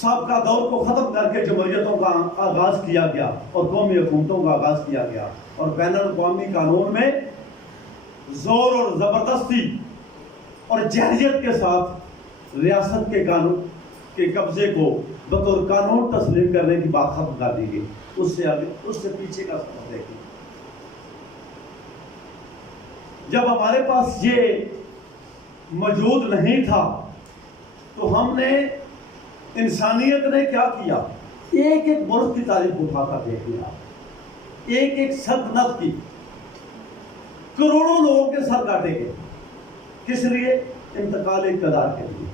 سابقہ دور کو ختم کر کے جمہوریتوں کا آغاز کیا گیا اور قومی حکومتوں کا آغاز کیا گیا، اور بین الاقوامی قانون میں زور اور زبردستی اور جہریت کے ساتھ ریاست کے قانون کے قبضے کو بطور قانون تسلیم کرنے کی بات ختم کر دی گئی۔ اس سے آگے، اس سے پیچھے کا سفر دیکھیں۔ جب ہمارے پاس یہ موجود نہیں تھا تو ہم نے، انسانیت نے کیا کیا؟ ایک ایک ملک کی تاریخ اٹھا کر دیکھ لیا، ایک ایک سلطنت کی کروڑوں لوگوں کے سر کاٹے گئے، کس لیے؟ انتقال اقتدار کے لیے۔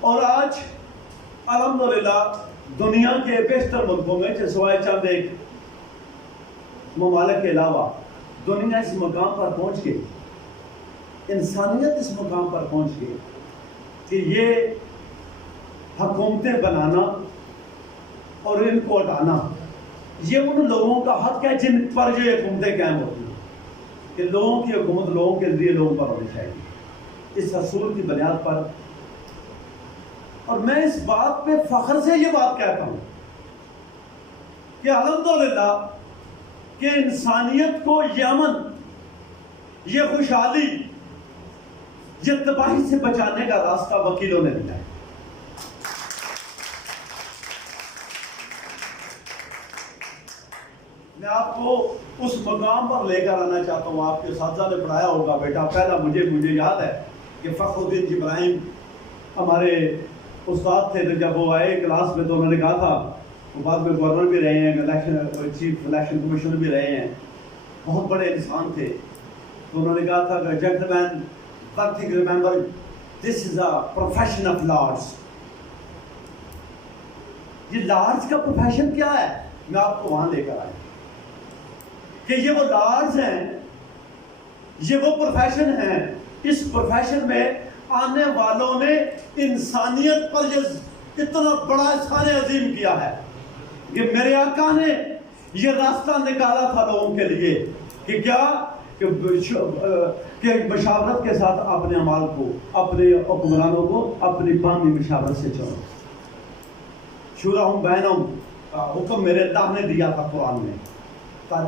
اور آج الحمدللہ دنیا کے بیشتر ملکوں میں سوائے چند ایک ممالک کے علاوہ دنیا اس مقام پر پہنچ گئی، انسانیت اس مقام پر پہنچ گئی کہ یہ حکومتیں بنانا اور ان کو ہٹانا یہ ان لوگوں کا حق ہے جن پر یہ حکومتیں قائم ہوتی ہیں، کہ لوگوں کی حکومت لوگوں کے ذریعے لوگوں پر ہونی چاہیے، اس اصول کی بنیاد پر۔ اور میں اس بات پہ فخر سے یہ بات کہتا ہوں کہ الحمدللہ کہ انسانیت کو یہ امن، یہ خوشحالی، یہ تباہی سے بچانے کا راستہ وکیلوں نے دیا ہے۔ میں آپ کو اس مقام پر لے کر آنا چاہتا ہوں۔ آپ کے اساتذہ نے پڑھایا ہوگا بیٹا، پہلا مجھے یاد ہے کہ فخر الدین جبرائیل ہمارے استاد تھے، جب وہ آئے کلاس میں تو انہوں نے کہا تھا، وہ بعد میں گورنر بھی رہے ہیں، چیف الیکشن کمیشنر بھی رہے ہیں، بہت بڑے انسان تھے، تو انہوں نے کہا تھا کہ gentlemen one thing remember, this is a profession of lords۔ یہ لارڈز کا پروفیشن کیا ہے؟ میں آپ کو وہاں لے کر آیا کہ یہ وہ لارڈز ہیں، یہ وہ پروفیشن ہیں، اس پروفیشن میں آنے والوں نے انسانیت پر یہ اتنا بڑا احسان عظیم کیا ہے کہ میرے آقا نے یہ راستہ نکالا تھا لوگوں کے لیے کہ کیا؟ کہ مشاورت کے ساتھ اپنے اعمال کو، اپنے حکمرانوں کو اپنی باہمی مشاورت سے چلو۔ شورہم بینہم کا حکم میرے اللہ نے دیا تھا قرآن میں،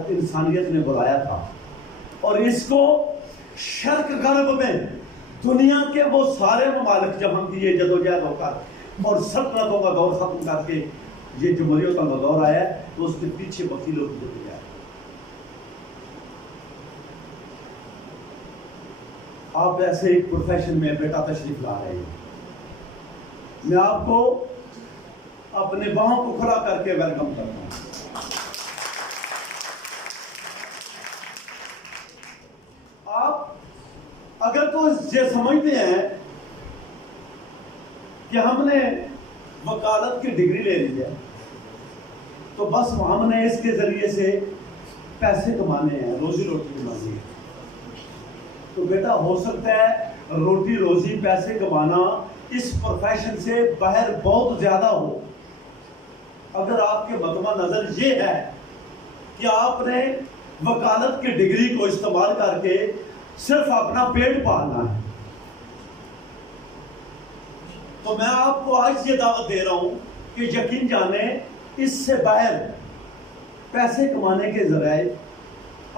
انسانیت نے بلایا تھا، اور اس کو شرق غرب میں دنیا کے وہ سارے ممالک جہاں کی یہ جدوجہد ہو کر اور سلطنتوں کا دور ختم کر کے یہ جمہوریتوں کا دور آیا ہے، تو اس کے پیچھے وکیلوں کی ضرورت ہے۔ آپ ایسے ایک پروفیشن میں بیٹا تشریف لا رہے ہیں، میں آپ کو اپنے باہوں کو کھلا کر کے ویلکم کرتا ہوں۔ آپ اگر تو یہ سمجھتے ہیں کہ ہم نے وکالت کی ڈگری لے لی ہے تو بس ہم نے اس کے ذریعے سے پیسے کمانے ہیں، روزی روٹی کمانی ہے، تو بیٹا ہو سکتا ہے روٹی روزی پیسے کمانا اس پروفیشن سے باہر بہت زیادہ ہو۔ اگر آپ کے مطمع نظر یہ ہے کہ آپ نے وکالت کی ڈگری کو استعمال کر کے صرف اپنا پیٹ پالنا ہے، تو میں آپ کو آج یہ دعوت دے رہا ہوں کہ یقین جانیں اس سے باہر پیسے کمانے کے ذرائع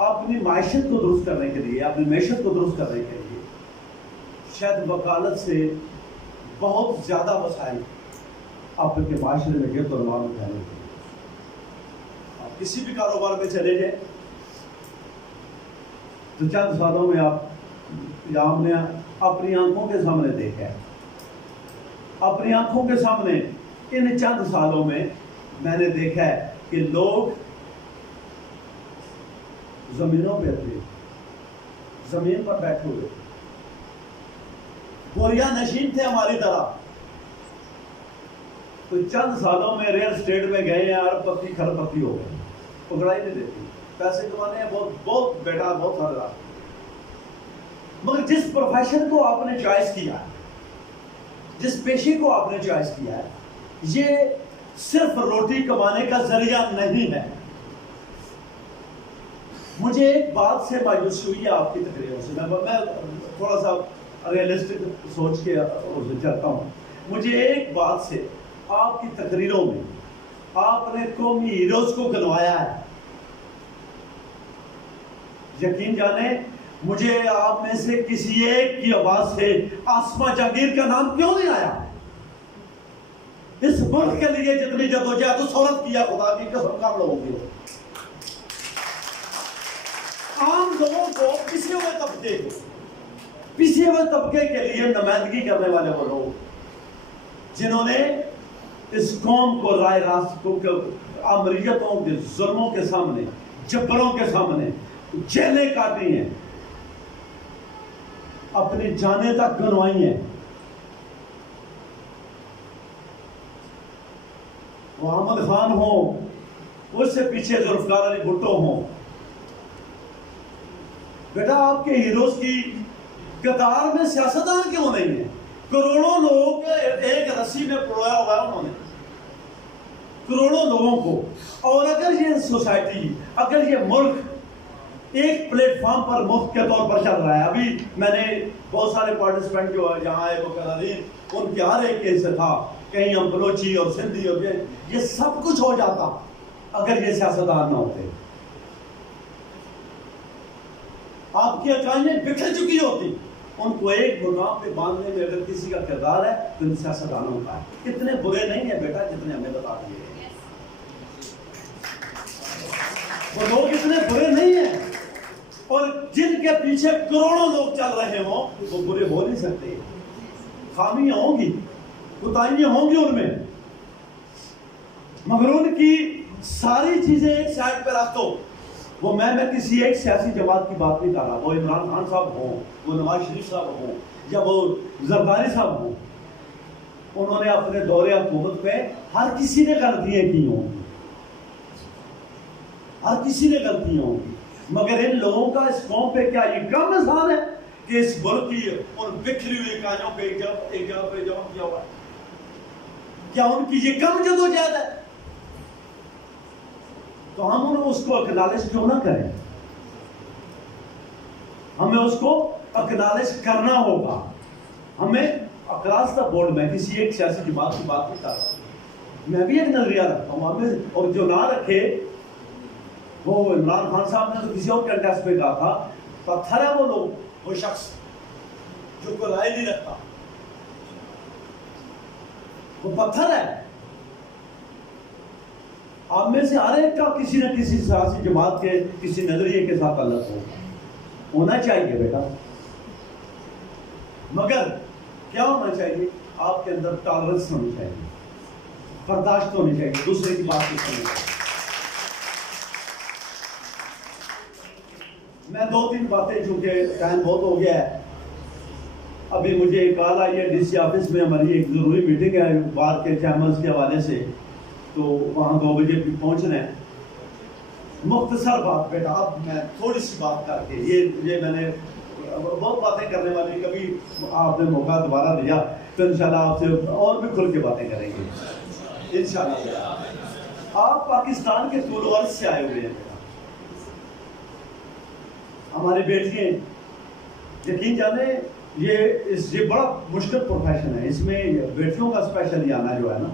اپنی معیشت کو درست کرنے کے لیے، اپنی معیشت کو درست کرنے کے لیے شاید وکالت سے بہت زیادہ وسائل آپ کے معاشرے میں گرد و نواح میں پھیلے ہوئے ہیں۔ آپ کسی بھی کاروبار میں چلے جائیں تو چند سالوں میں ہم نے اپنی آنکھوں کے سامنے دیکھا ہے، اپنی آنکھوں کے سامنے ان چند سالوں میں میں نے دیکھا ہے کہ لوگ زمینوں پہ تھے، زمین پر بیٹھے ہوئے، بوریا نشین تھے ہماری طرح، تو چند سالوں میں ریئل اسٹیٹ میں گئے ہیں، ارب پتی کھرب پتی ہو گئے، پکڑائی نہیں دیتی، پیسے کمانے ہیں بہت بیٹا بہت سارے راستے۔ مگر جس پروفیشن کو آپ نے چوائس کیا ہے، جس پیشے کو آپ نے چوائس کیا ہے، یہ صرف روٹی کمانے کا ذریعہ نہیں ہے۔ مجھے ایک بات سے مایوسی ہوئی ہے آپ کی تقریروں سے، میں تھوڑا سا ریئلسٹک سوچ کے چلتا ہوں. مجھے ایک بات سے آپ کی تقریروں میں آپ نے قومی ہیروز کو گنوایا ہے. یقین جانیں مجھے آپ میں سے کسی ایک کی آواز سے آسمہ جہانگیر کا نام کیوں نہیں آیا؟ اس ملک کے لیے جتنی جدوجہد اس عورت کیا، خدا کی قسم کام لوگوں کی. عام لوگوں کو پسے ہوئے طبقے کے لیے نمائندگی کرنے والے وہ لوگ جنہوں نے اس قوم کو رائے راست کو آمریتوں کے ظلموں کے سامنے، جبروں کے سامنے جیلیں کاٹی ہیں، اپنی جانیں تک گنوائی ہیں. وہ احمد خان ہوں، اس سے پیچھے ذوالفقار علی بھٹو ہوں. بیٹا آپ کے ہیروز کی قطار میں سیاستدان کیوں نہیں ہیں؟ کروڑوں لوگوں کے ایک رسی میں پرویا ہوا ہے انہوں نے، کروڑوں لوگوں کو. اور اگر یہ سوسائٹی، اگر یہ ملک ایک پلیٹ فارم پر مفت کے طور پر چل رہا ہے، ابھی میں نے بہت سارے پارٹیسپینٹ جو یہاں آئے وہ قرارین، ان کے ہر ایک کیس تھا کہیں ہم بلوچی اور سندھی اور یہ سب کچھ ہو جاتا اگر یہ سیاستدان نہ ہوتے. آپ کی اکائیاں بکھر چکی ہوتی. ان کو ایک مقام پہ باندھنے میں اگر کسی کا کردار ہے تو ان سیاستدانوں کا ہے. اتنے برے نہیں ہیں بیٹا جتنے ہمیں بتا دیے. وہ لوگ اتنے برے نہیں ہیں، اور جن کے پیچھے کروڑوں لوگ چل رہے ہوں وہ برے ہو نہیں سکتے. خامیاں ہوں گی، کوتاہیاں ہوں گی ان میں، مگر ان کی ساری چیزیں ایک سائڈ پہ رکھ دو. وہ میں کسی ایک سیاسی جماعت کی بات نہیں کر رہا، وہ عمران خان صاحب ہوں، وہ نواز شریف صاحب ہوں، یا وہ زرداری صاحب ہوں. انہوں نے اپنے دور حکومت میں ہر کسی نے غلطیاں کی ہوں گی، ہر کسی نے غلطیاں ہوں گی، مگر ان لوگوں کا اس قوم پہ کیا یہ کم احسان ہے کہ اس ملک کی ان بکھری ہوئی اکائیوں پہ ایک جگہ پہ جمع کیا ہوا ہے؟ کیا ان کی یہ کم جدوجہد ہے؟ تو ہم اس کو اکنالج کیوں نہ کریں؟ ہمیں اس کو اکنالج کرنا ہوگا. ہمیں اکراس دا بورڈ میں کسی ایک سیاسی جماعت کی بات نہیں کر رہا، میں بھی ایک نظریہ رکھتا ہوں. ہمیں اور جو نہ رکھے، وہ عمران خان صاحب نے تو کسی اور کنٹیسٹ پہ کہا تھا پتھر ہے وہ لوگ، وہ شخص جو کوئی رائے نہیں رکھتا، وہ پتھر ہے. آپ میں سے ہر ایک کا کسی نہ کسی سیاسی جماعت کے کسی نظریے کے ساتھ تعلق ہونا چاہیے بیٹا. مگر کیا ہونا چاہیے؟ آپ کے اندر ٹالرنس ہونی چاہیے، برداشت ہونی چاہیے دوسرے کی بات کو سننے کی. میں 2-3 باتیں، چونکہ ٹائم بہت ہو گیا ہے، ابھی مجھے ایک کال آئی ہے ڈی سی آفس میں، ہماری ایک ضروری میٹنگ ہے بار کے چیمبرز کے حوالے سے، تو وہاں 2 بجے پہنچ رہے ہیں. مختصر بات بیٹا، اب میں تھوڑی سی بات کر کے یہ میں نے بہت باتیں کرنے والی، کبھی آپ نے موقع دوبارہ دیا تو انشاءاللہ آپ سے اور بھی کھل کے باتیں کریں گے انشاءاللہ. آپ پاکستان کے طول و عرض سے آئے ہوئے ہیں بیٹا، ہماری بیٹیاں، یقین جانے یہ بڑا مشکل پروفیشن ہے، اس میں بیٹیوں کا اسپیشلی آنا جو ہے نا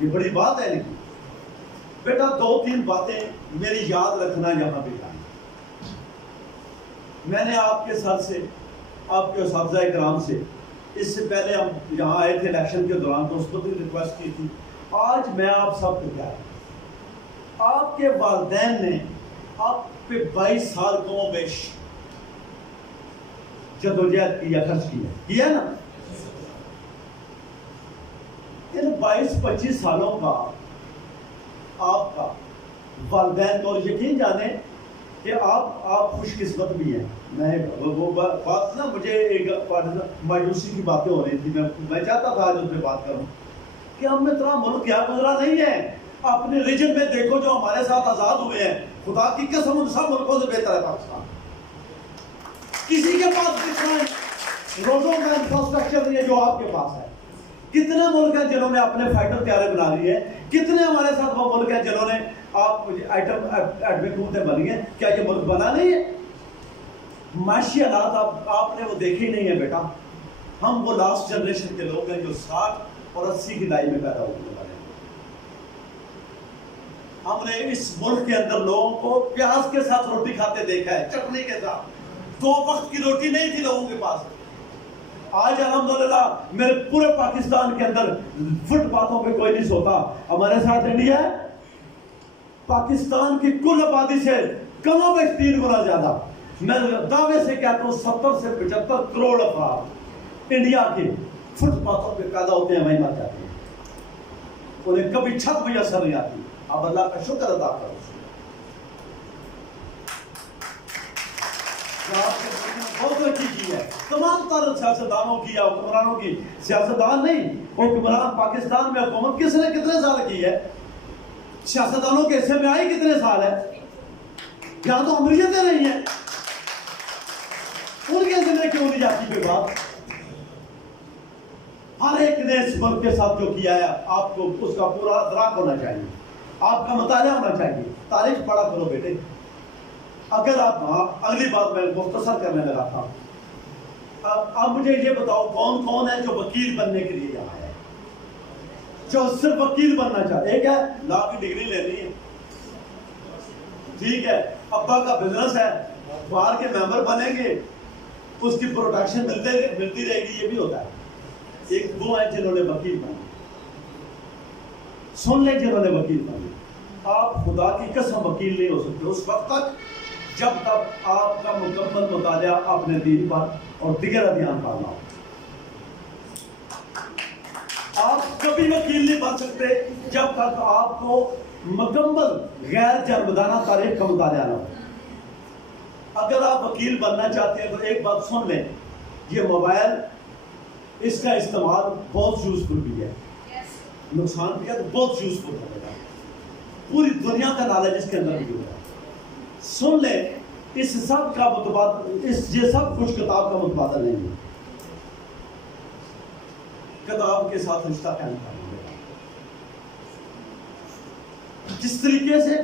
یہ بڑی بات ہے. لیکن بیٹا 2-3 باتیں میری یاد رکھنا یہاں پہ جائیں. میں نے آپ کے سر سے، آپ کے اساتذہ کرام سے، اس سے پہلے ہم یہاں آئے تھے الیکشن کے دوران تو اس کو بھی ریکویسٹ کی تھی. آج میں آپ سب کو کیا ہے، آپ کے والدین نے آپ پہ 22 سال کم بیش جدوجہد کیا، خرچ کیا نا. ان 22-25 سالوں کا آپ کا والدین کو یقین جانیں کہ آپ خوش قسمت بھی ہیں. میں وہ بات نا، مجھے ایک مایوسی کی باتیں ہو رہی تھی، میں چاہتا تھا آج اس پہ بات کروں کہ ہم اتنا ملک کیا گزرا نہیں ہے. اپنے ریجن میں دیکھو جو ہمارے ساتھ آزاد ہوئے ہیں، خدا کی قسم ان سب ملکوں سے بہتر ہے پاکستان. کسی کے پاس کتنا روڈوں کا انفراسٹرکچر نہیں ہے جو آپ کے پاس ہے. کتنے ملک ہیں جنہوں نے اپنے فائٹر طیارے بنا لیے ہیں، کتنے ہمارے ساتھ وہ ملک ہیں جنہوں نے ایٹمی قوتیں بنی ہیں. کیا یہ ملک بنا نہیں ہے؟ معاشی حالات آپ نے وہ دیکھے ہی نہیں ہے بیٹا. ہم وہ لاسٹ جنریشن کے لوگ ہیں جو 60 اور 80 کی دہائی میں پیدا ہونے والے ہیں. ہم نے اس ملک کے اندر لوگوں کو پیاز کے ساتھ روٹی کھاتے دیکھا ہے, چٹنی کے ساتھ. 2 وقت کی روٹی نہیں تھی لوگوں کے پاس. آج الحمدللہ میرے پورے پاکستان کے اندر فٹ پاتھوں پہ کوئی نہیں سوتا. ہمارے ساتھ انڈیا ہے, پاکستان کی کل آبادی سے کم و بیش 3 گنا زیادہ. میں دعوے سے کہتا ہوں 70 سے 75 کروڑ افراد انڈیا کے فٹ پاتھوں پہ پیدا ہوتے ہیں, وہیں مر جاتے ہیں. انہیں کبھی چھت میسر نہیں آتی. آپ اللہ کا شکر ادا کرو. بہت ترقی کی ہے تمام تر سیاستدانوں کی یا حکمرانوں کی. سیاستدان نہیں, حکمران پاکستان میں حکومت کس نے کتنے سال کی ہے؟ سیاستدانوں کے حصے میں آئی کتنے سال ہے؟ یہاں تو امریتیں نہیں ہیں, ان کے ذمہ کیوں نہیں جاتی کوئی بات؟ ہر ایک نے اس ملک کے ساتھ جو کیا ہے آپ کو اس کا پورا ادراک ہونا چاہیے, آپ کا مطالعہ ہونا چاہیے. تاریخ پڑھا کرو بیٹے. اگر آپ اگلی بات میں مختصر کرنے لگا تھا, اب مجھے یہ بتاؤ کون کون ہے جو وکیل بننے کے لیے یہاں ہے, جو صرف وکیل بننا چاہتے؟ ایک ہے لا کی ڈگری لینی ہے, ٹھیک ہے, ابا کا بزنس ہے, باہر کے ممبر بنیں گے, اس کی پروٹیکشن ملتی رہے گی, یہ بھی ہوتا ہے. ایک وہ ہے جنہوں نے وکیل بنا. سن لیں جنہوں نے وکیل بنا, آپ خدا کی قسم وکیل نہیں ہو سکتے اس وقت تک جب تک آپ کا مکمل مطالعہ اپنے دین پر اور دیگر ادیان پر نہ ہو. آپ کبھی وکیل نہیں بن سکتے جب تک آپ کو مکمل غیر جانبدارانہ تاریخ کا مطالعہ نہ ہو. اگر آپ وکیل بننا چاہتے ہیں تو ایک بات سن لیں, یہ موبائل اس کا استعمال بہت یوزفل بھی ہے, نقصان بھی ہے تو بہت یوزفل ہے. پوری دنیا کا نالج اس کے اندر بھی ہوگا. سن لیں, اس سب کا متبادل, یہ سب کچھ کتاب کا متبادل نہیں ہے. کتاب کے ساتھ رشتہ قائم کرنا ہے. جس طریقے سے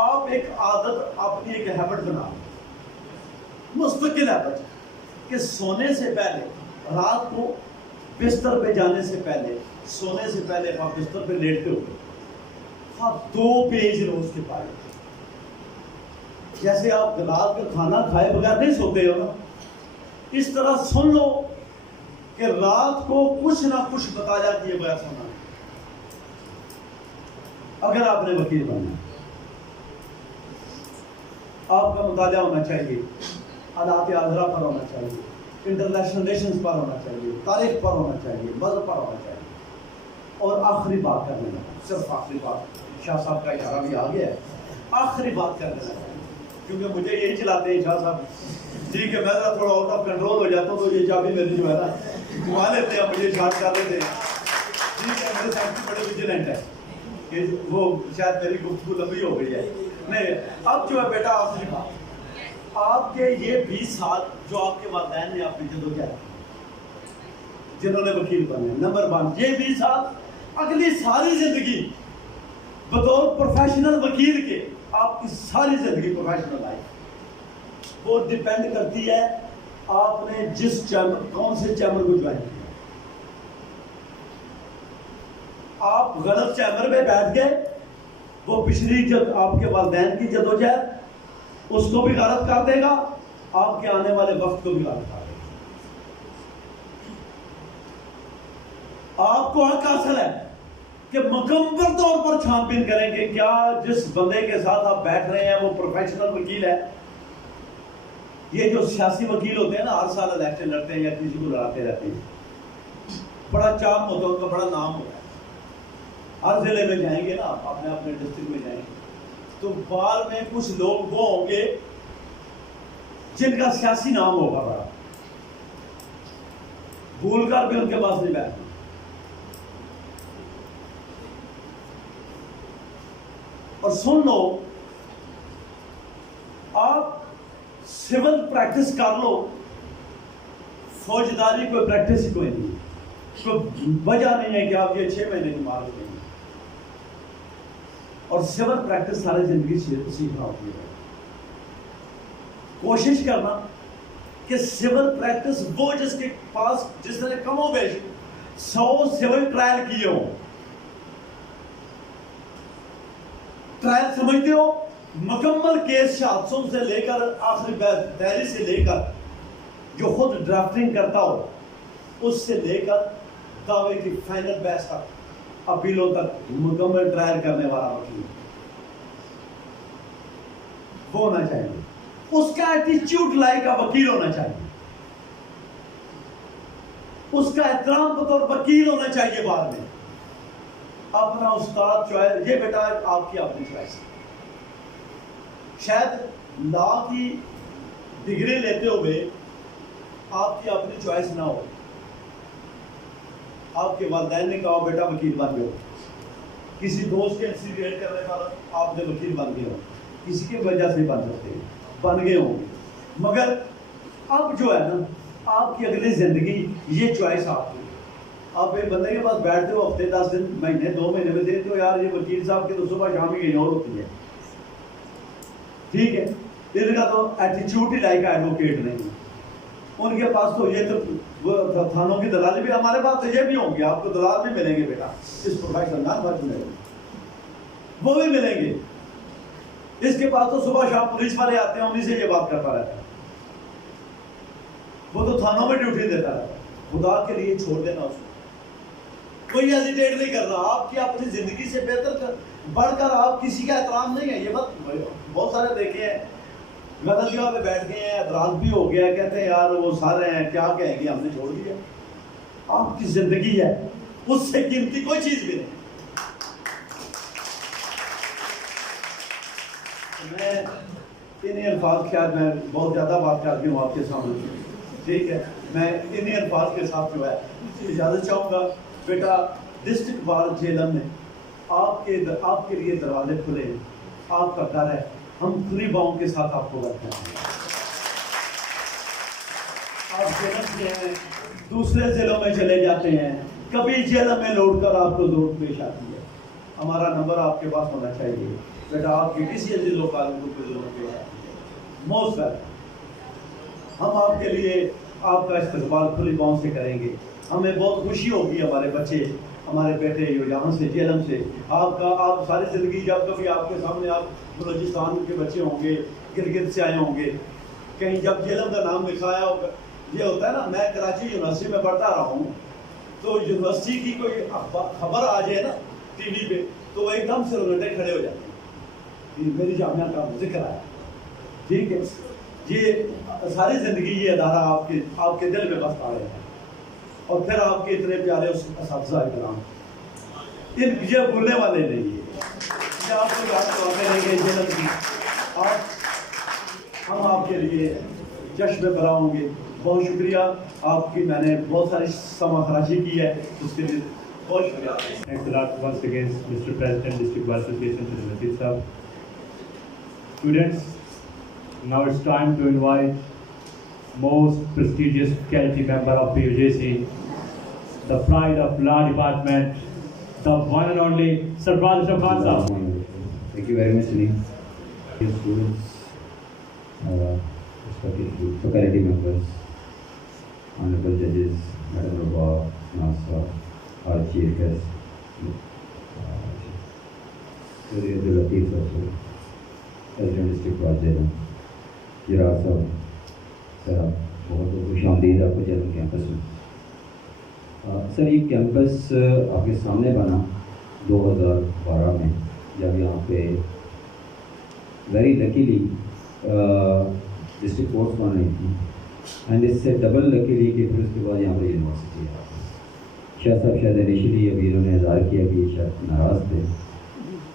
آپ ایک عادت, اپنی ایک ہیبٹ بنا لیں, مستقل ہیبٹ, کہ سونے سے پہلے, رات کو بستر پہ جانے سے پہلے, سونے سے پہلے آپ بستر پہ لیٹتے ہو, آپ 2 پیج روز کے پڑھیں. جیسے آپ رات کا کھانا کھائے بغیر نہیں سوتے ہو نا, اس طرح سن لو کہ رات کو کچھ نہ کچھ مطالعہ کیے بغیر سونا. اگر آپ نے وکیل بننا, آپ کا مطالعہ ہونا چاہیے, حالات حاضرہ پر ہونا چاہیے, انٹرنیشنل ریلیشنز پر ہونا چاہیے, تاریخ پر ہونا چاہیے, مذہب پر ہونا چاہیے. اور آخری بات کرنے لگا, صرف آخری بات, شاہ صاحب کا اشارہ بھی آ گیا ہے, آخری بات کرنے لگا, کیونکہ مجھے یہی چلاتے ہیں شاہ صاحب. ٹھیک ہے, میں تھوڑا آؤٹ آف کنٹرول ہو جاتا ہوں تو یہ چابی میری جو ہے نا گھما لیتے ہیں, مجھے شارٹ کر لیتے ہیں. ٹھیک ہے, میرے ساتھ بڑے ویجیلنٹ ہے کہ وہ شاید میری گفتگو لمبی ہو گئی ہے. نہیں, اب جو ہے بیٹا آخری بات, آپ کے یہ 20 سال جو آپ کے والدین نے آپ کی جدوجہد کی, جنہوں نے وکیل بنے, نمبر 1, یہ 20 سال اگلی ساری زندگی بطور پروفیشنل وکیل کے, آپ کی ساری زندگی پروفیشنل لائف, وہ ڈیپینڈ کرتی ہے آپ نے جس چیمبر, کون سے چیمبر کو جوائن کیا. آپ غلط چیمبر میں بیٹھ گئے, وہ پچھلی جب آپ کے والدین کی جدوجہد اس کو بھی غلط کر دے گا, آپ کے آنے والے وقت کو بھی غلط کر دے گا. آپ کو حق حاصل ہے کہ مکمل طور پر چھان بین کریں کہ کیا جس بندے کے ساتھ آپ بیٹھ رہے ہیں وہ پروفیشنل وکیل ہے. یہ جو سیاسی وکیل ہوتے ہیں نا, ہر سال الیکشن لڑتے ہیں یا کسی کو لڑاتے رہتے ہیں, بڑا چام ہوتا ہے, ان کا بڑا نام ہوتا ہے. ہر ضلع میں جائیں گے نا, اپنے اپنے ڈسٹرکٹ میں جائیں گے تو بال میں کچھ لوگ وہ ہوں گے جن کا سیاسی نام ہوگا بڑا, بھول کر بھی ان کے پاس نہیں بیٹھنا. اور سن لو, آپ سول پریکٹس کر لو, فوجداری کوئی پریکٹس ہی کوئی نہیں, کوئی وجہ نہیں ہے کہ آپ یہ 6 مہینے کی مار دیں. اور سول پریکٹس ساری زندگی سیکھنا ہوتی ہے. کوشش کرنا کہ کہ سول پریکٹس وہ جس کے پاس جس نے کم و بیش 100 سول ٹرائل کیے ہوں. ٹرائل سمجھتے ہو مکمل کیس شہادتوں سے لے کر آخری تحریر سے لے کر جو خود ڈرافٹنگ کرتا ہو اس سے لے کر دعوے کی فائنل بحث تک اپیلوں تک مکمل ٹرائل کرنے والا وکیل وہ ہونا چاہیے. اس کا ایٹیچیوڈ لائک کا وکیل ہونا چاہیے. اس کا احترام بطور وکیل ہونا چاہیے. بعد میں اپنا استاد چوائس یہ بیٹا آپ کی اپنی چوائس ہے. شاید لا کی ڈگری لیتے ہوئے آپ کی اپنی چوائس نہ ہو. آپ کے والدین نے کہا بیٹا وکیل بن گئے ہو, کسی دوست کے انسٹیٹیوٹ کرنے پر آپ نے وکیل بن گئے ہو, کسی کی وجہ سے بن سکتے ہیں, بن گئے ہوں. مگر اب جو ہے نا آپ کی اگلی زندگی یہ چوائس آپ کی. آپ ایک بندے کے پاس بیٹھتے ہو ہفتے 10 دن مہینے 2 مہینے میں دیتے ہو یار یہ وکیل صاحب کی تو صبح شام ہی کہیں اور ہوتی ہے. ٹھیک ہے, ان کا تو ایٹیچیوڈ ہی لائک ایڈوکیٹ نہیں. ان کے پاس تو یہ تو تھانوں کی دلالی بھی, ہمارے پاس تو یہ بھی ہوں گے, آپ کو دلال بھی ملیں گے بیٹا اس پروفیشن نام بھر ملیں گے, وہ بھی ملیں گے. اس کے پاس تو صبح شام پولیس والے آتے ہیں, انہیں سے یہ بات کرتا رہتا ہے. وہ تو تھانوں میں ڈیوٹی دیتا رہتا ہے. خدا کے لیے چھوڑ دینا اس کو, کوئی ہیزیٹیٹ نہیں کرنا. آپ کی اپنی زندگی سے بہتر بڑھ کر آپ کسی کا احترام نہیں ہے. یہ بہت سارے دیکھے ہیں غلط جگہ پہ بیٹھ گئے ہیں, اعتراض بھی ہو گیا, کہتے ہیں یار وہ سارے ہیں کیا کہیں گے, ہم نے چھوڑ دیا. آپ کی زندگی ہے, اس سے قیمتی کوئی چیز بھی نہیں. میں انہیں الفاظ کے آج میں بہت زیادہ بات کر رہی ہوں آپ کے سامنے. ٹھیک ہے, میں انہیں الفاظ کے ساتھ جو ہے اجازت چاہوں گا. بیٹا ڈسٹرکٹ بار جیلم میں آپ کے لیے دروازے کھلے ہیں, آپ کا گھر ہے, ہم کھلی باؤں کے ساتھ آپ کو رکھتے ہیں. آپ جیلم سے ہیں, دوسرے ضلعوں میں چلے جاتے ہیں, کبھی جیلم میں لوٹ کر آپ کو ضرورت پیش آتی ہے, ہمارا نمبر آپ کے پاس ہونا چاہیے. بیٹا آپ کی کسی عزیز و کارکن کو ضرورت پیش آتی ہے, موسٹ ویلکم. ہم آپ کے لیے آپ کا استقبال کھلی باؤں سے کریں گے. ہمیں بہت خوشی ہوگی, ہمارے بچے ہمارے بیٹے یہاں سے جیلم سے آپ ساری زندگی جب کبھی آپ کے سامنے آپ بلوچستان کے بچے ہوں گے, گلگت سے آئے ہوں گے, کہیں جب جیلم کا نام لکھایا ہوگا. یہ ہوتا ہے نا, میں کراچی یونیورسٹی میں پڑھتا رہا ہوں, تو یونیورسٹی کی کوئی خبر آ جائے نا ٹی وی پہ تو وہ ایک دم سے رونگٹے کھڑے ہو جاتے ہیں, میری جامعہ کا ذکر آیا. ٹھیک ہے, یہ ساری زندگی یہ ادارہ آپ کے دل میں بس پا رہے ہیں. اور پھر آپ کے اتنے پیارے اساتذہ کرام, یہ بھولنے والے نہیں ہیں, یہ آپ کو یاد کرواتے رہیں گے جیلم کی. ہم آپ کے لیے جشن برا ہوں گے. بہت شکریہ آپ کی, میں نے بہت ساری سما خراشی کی ہے, اس کے لیے بہت شکریہ. Thanks a lot once again, Mr. President, District Bar Association, to the Wazir Sahab. Students, now it's time to invite most prestigious faculty member of PUJC, the pride of law department, the one and only Sarfraz Ashraf Khan Sahab. Thank you very much, Salim. Dear students, respected faculty members, honorable judges, Madam Rabah, Nasa, our chief guest, Surya Abdul Latif also, President District Bar Jailam, Jiraz Sahab, سر آپ بہت خوش آمدید آپ کو Jhelum campus میں. سر یہ campus آپ کے سامنے بنا 2012 میں, جب یہاں پہ ویری لکیلی ڈسٹرکٹ کورٹس بن رہی تھی, اینڈ اس سے ڈبل لکیلی کہ پھر اس کے بعد یہاں پہ یونیورسٹی ہے. شاہ صاحب شاید انیشلی ابھی انہوں نے اظہار کیا کہ یہ شاید ناراض تھے,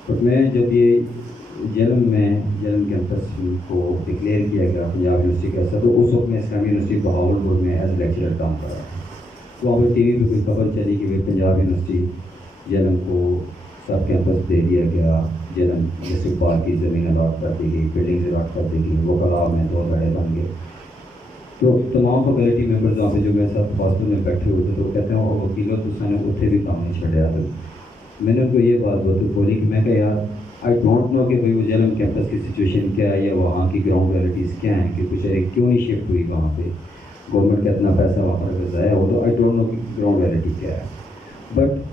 بٹ میں جب یہ جیلم کیمپس کو ڈکلیئر کیا گیا پنجاب یونیورسٹی کا ایسا, تو اس وقت میں اسلامی یونیورسٹی بہاولپور میں ایز لیکچرر کام کر رہا تھا. تو وہاں پہ ٹی وی پہ کوئی خبر چلی کہ بھائی پنجاب یونیورسٹی جیلم کو سب کیمپس دے دیا گیا, جیلم ڈسٹرکٹ بار کی زمین الاٹ کر دی گئی, بلڈنگز الاٹ کر دی گئی, وہ کلا میں 2 دھڑے بن گئے. تو تمام فیکلٹی ممبرز وہاں پہ جو میرے ساتھ ہاسپٹل میں بیٹھے ہوئے تھے تو کہتے ہیں اور وکیلوں تو نے اتنے بھی کام نہیں چھڑیا. تو میں نے ان کو یہ بات بولی کہ میں کہا یار آئی ڈونٹ نو کہ بھائی وہ جیلم کیمپس کی سچویشن کیا ہے یا وہاں کی گراؤنڈ ریئلٹیز کیا ہیں کہ بیچارے کیوں نہیں شفٹ ہوئی وہاں پہ, گورنمنٹ کا اتنا پیسہ وہاں پر ضائع ہو, تو آئی ڈونٹ نو کہ گراؤنڈ ریئلٹی کیا ہے. بٹ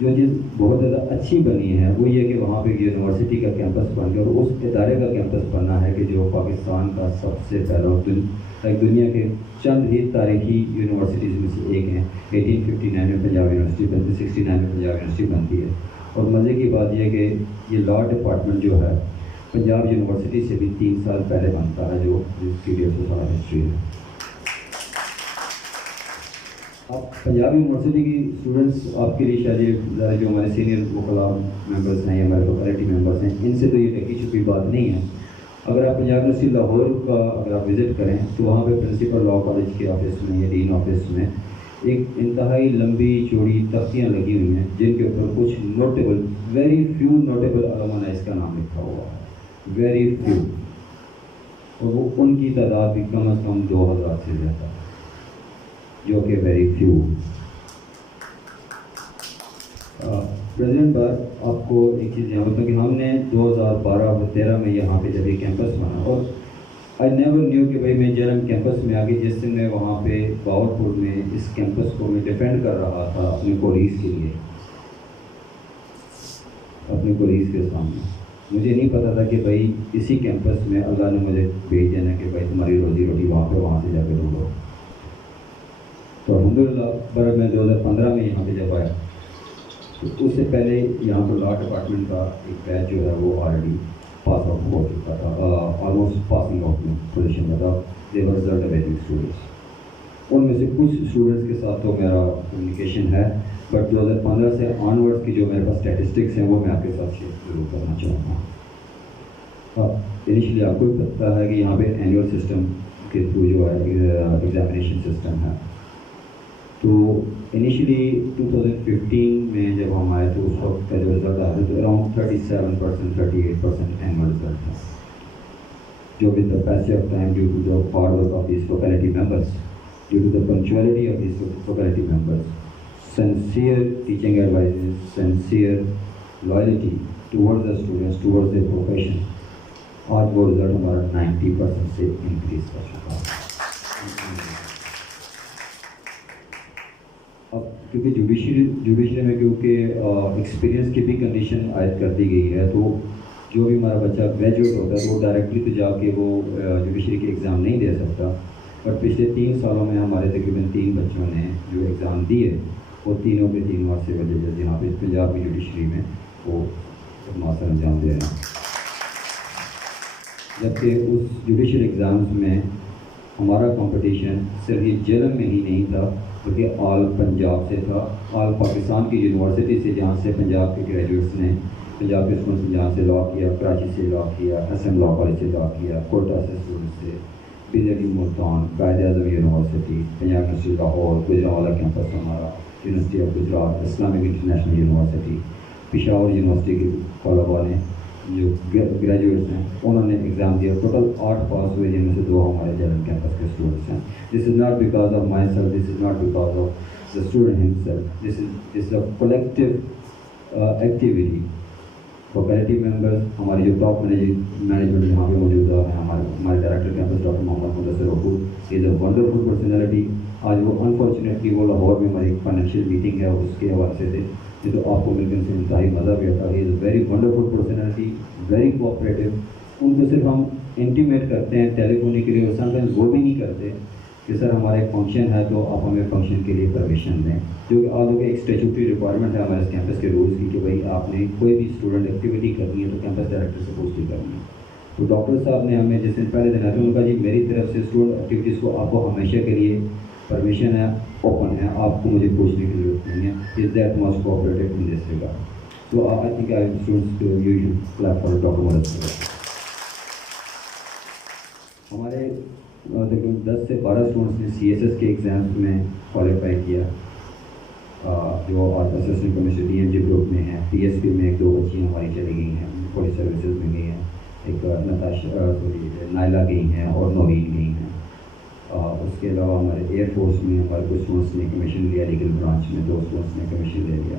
جو چیز بہت زیادہ اچھی بنی ہے وہ یہ کہ وہاں پہ یونیورسٹی کا کیمپس بن گیا, اور اس ادارے کا کیمپس بننا ہے کہ جو پاکستان کا سب سے پہلا دنیا کے چند ہی تاریخی یونیورسٹیز میں سے ایک ہیں. 1859 میں پنجاب یونیورسٹی بنتی, 69 میں پنجاب یونیورسٹی بنتی ہے. اور مزے کی بات یہ کہ یہ لاء ڈپارٹمنٹ جو ہے پنجاب یونیورسٹی سے بھی 3 سال پہلے بنتا ہے, جو جس کی 150 سال ہسٹری ہے. اب پنجاب یونیورسٹی کی اسٹوڈنٹس آپ کے لیے شاید جو ہمارے سینئر وکلاء ممبرس ہیں یا ہمارے فیکلٹی ممبرس ہیں, ان سے تو یہ ڈھکی چھپی بات نہیں ہے. اگر آپ پنجاب یونیورسٹی لاہور کا اگر آپ وزٹ کریں تو وہاں پہ پرنسپل لاء کالج کے آفس میں یا ڈین آفس میں ایک انتہائی لمبی چوڑی تختیاں لگی ہوئی ہیں جن کے اوپر کچھ نوٹیبل, ویری فیو نوٹیبل الومنائز کا نام لکھا ہوا ہے, ویری فیو, اور وہ ان کی تعداد بھی کم از کم 2000 سے زیادہ, جو کہ ویری فیو. پریزیڈنٹ بار آپ کو ایک چیز یہاں بتاؤں کہ ہم نے 2012-13 میں یہاں پہ جب یہ کیمپس بنا, اور آئی نیور نیو کہ بھائی میں جرم کیمپس میں آگے جس دن میں وہاں پہ باورپور میں اس کیمپس کو میں ڈیفینڈ کر رہا تھا اپنے کولیگز کے لیے, اپنے کولیگز کے سامنے, مجھے نہیں پتا تھا کہ بھائی اسی کیمپس میں اللہ نے مجھے بھیج دینا کہ بھائی تمہاری روزی روٹی وہاں سے جا کے ڈھونڈو. تو الحمدللہ برابر میں 2015 میں یہاں پہ جب آیا تو اس سے پہلے یہاں پر لاء ڈپارٹمنٹ کا ایک بیچ جو ہے وہ آلریڈی پاس آؤٹ ہو چکا تھا, آلموسٹ پاسنگ آؤٹ میں پوزیشن میں تھا. دے ور رزلٹ اویٹنگ اسٹوڈنٹس, ان میں سے کچھ اسٹوڈنٹس کے ساتھ تو میرا کمیونیکیشن ہے, بٹ 2015 سے آنورڈ کی جو میرے پاس اسٹیٹسٹکس ہیں وہ میں آپ کے ساتھ شیئر ضرور کرنا چاہوں گا. انیشلی آپ کو بھی پتہ ہے کہ یہاں پہ اینیول سسٹم کے تھرو جو ہے ایگزامینیشن سسٹم ہے. تو انیشلی 2015 میں جب ہم آئے تو اس وقت کا جو رزلٹ آیا تو اراؤنڈ 37%, 38% اینول رزلٹ تھا, جو with the passage of time due to the hard work of these faculty members, due to the punctuality of these faculty members, sincere teaching advises, sincere loyalty towards the students, towards the profession, آج وہ result ہمارا 90% سے increase کر چکا ہے. اب کیونکہ judiciary میں کیونکہ ایکسپیرینس کی بھی کنڈیشن عائد کر دی گئی ہے, تو جو بھی ہمارا بچہ گریجویٹ ہوتا ہے وہ ڈائریکٹلی تو جا کے وہ جوڈیشری کے ایگزام نہیں دے سکتا. بٹ پچھلے 3 سالوں میں ہمارے تقریباً 3 بچوں نے جو ایگزام دیے وہ تینوں کے 3 وہاں سے وجہ یہاں پہ پنجاب کی جوڈیشری میں وہ ماسٹر انجام دے رہے ہیں. جبکہ اس جوڈیشل ایگزامس میں ہمارا کمپٹیشن صرف یہ جیلم میں ہی نہیں تھا بلکہ آل پنجاب سے تھا, آل پاکستان کی یونیورسٹی سے جہاں سے پنجاب کے گریجویٹس نے, پنجاب کے اسٹوڈنٹس نے جہاں سے لاء کیا, کراچی سے لاء کیا, ایس ایم لاء کالج سے لاء کیا, کوئٹہ سے اسٹوڈنٹس سے, PZU Multan, Quaid Azam university, Punjab university Lahore, Gujranwala campus ہمارا, university of Gujrat, Islamic international university, Peshawar university کے طلباء نے جو گریجویٹس ہیں انہوں نے ایگزام دیا. ٹوٹل 8 پاس ہوئے جن میں سے 2 ہمارے جیلم کیمپس کے اسٹوڈنٹس ہیں. This is not because of myself, this is not because of the student himself, this is a collective activity. Faculty members, ہماری جو ٹاپ مینجمنٹ یہاں پہ موجود ہے, ہمارے director campus doctor Muhammad Mudassar Abood, is a wonderful personality. آج وہ unfortunately وہ لاہور میں ہماری ایک فائنینشیل میٹنگ ہے اس کے حوالے سے تھے, یہ تو آپ کو مل کر سے انتہائی مزہ بھی آتا ہے. Is a very wonderful personality, very cooperative. ان کو صرف ہم انٹیمیٹ کرتے ہیں ٹیلی فونکلی, اور سمٹائمز وہ بھی نہیں کرتے کہ سر ہمارا ایک فنکشن ہے تو آپ ہمیں فنکشن کے لیے پرمیشن دیں, جو کہ آج ایک اسٹیچوٹری ریکوائرمنٹ ہے ہمارے کیمپس کے رولس کی کہ بھائی آپ نے کوئی بھی اسٹوڈنٹ ایکٹیویٹی کرنی ہے تو کیمپس ڈائریکٹر سے پوچھ کے کرنی ہے. تو ڈاکٹر صاحب نے ہمیں جس دن پہلے دن آتے ہیں ان کا جی میری طرف سے اسٹوڈنٹ ایکٹیویٹیز کو آپ کو ہمیشہ کے لیے پرمیشن ہے, اوپن ہے, آپ کو مجھے پوچھنے کی ضرورت نہیں ہے. Is that must cooperative in this regard. So I think I students you should clap for doctor Mudassir. ہمارے تقریباً 10 سے 12 اسٹوڈنٹس نے CSS کے ایگزامس میں کوالیفائی کیا, جو آج اسسٹنٹ کمشنر DMG گروپ میں ہیں. PSP میں 1-2 بچیاں ہماری چلی گئی ہیں, پولیس سروسز میں گئی ہیں, ایک نائلہ گئی ہیں اور نورین گئی ہیں. اس کے علاوہ ہمارے ایئر فورس میں ہمارے کچھ اسٹوڈنٹس نے کمیشن لیا, لیگل برانچ میں 2 اسٹوڈنٹس نے کمیشن لے لیا.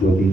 2-3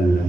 LLM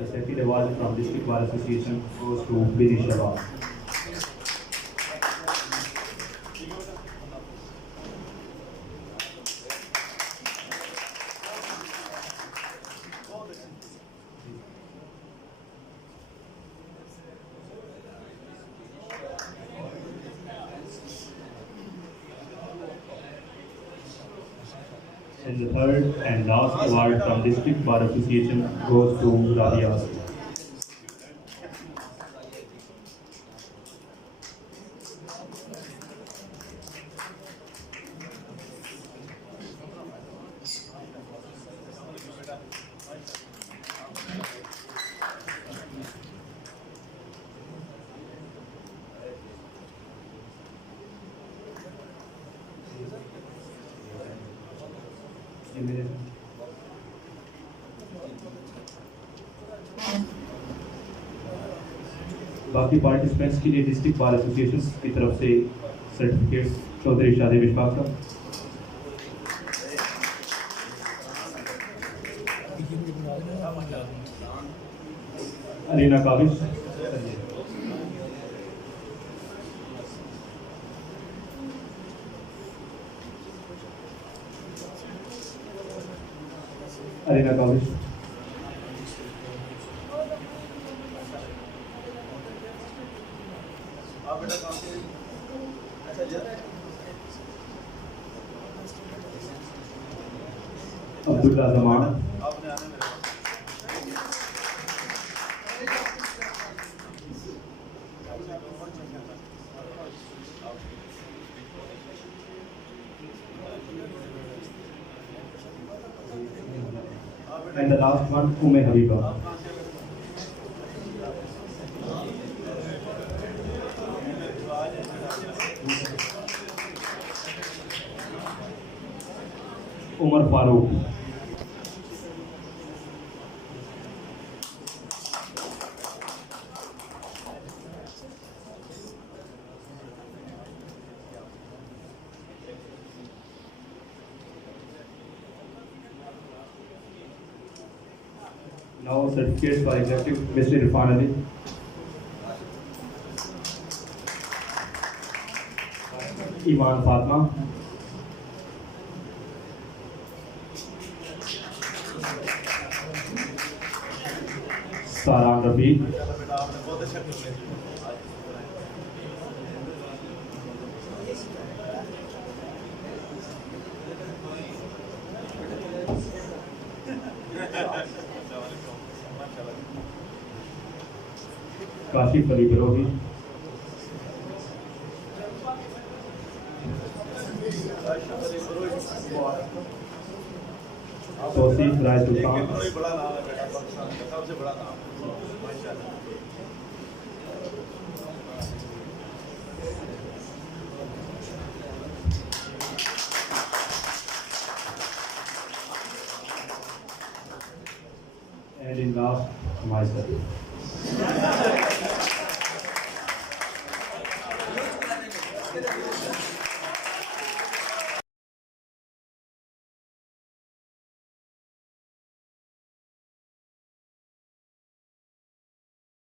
The second award from District Bar Association goes to Bini Shabab. And the third and last award from District Bar Association goes to Rabia. باقی participants کے لیے district bar association کی طرف سے certificates Chaudhry شادی مشفاق کا، علینا کاوش، علینا کاوش، عبداللہ زمان، and the last one Habiba. Umar Farooq, now certificates for executive Mr. Irfan Ali, ایمان فاطمہ، ساران رفیق، کاشف علی بروہی، توصیف رائے سلطان، and in last myself.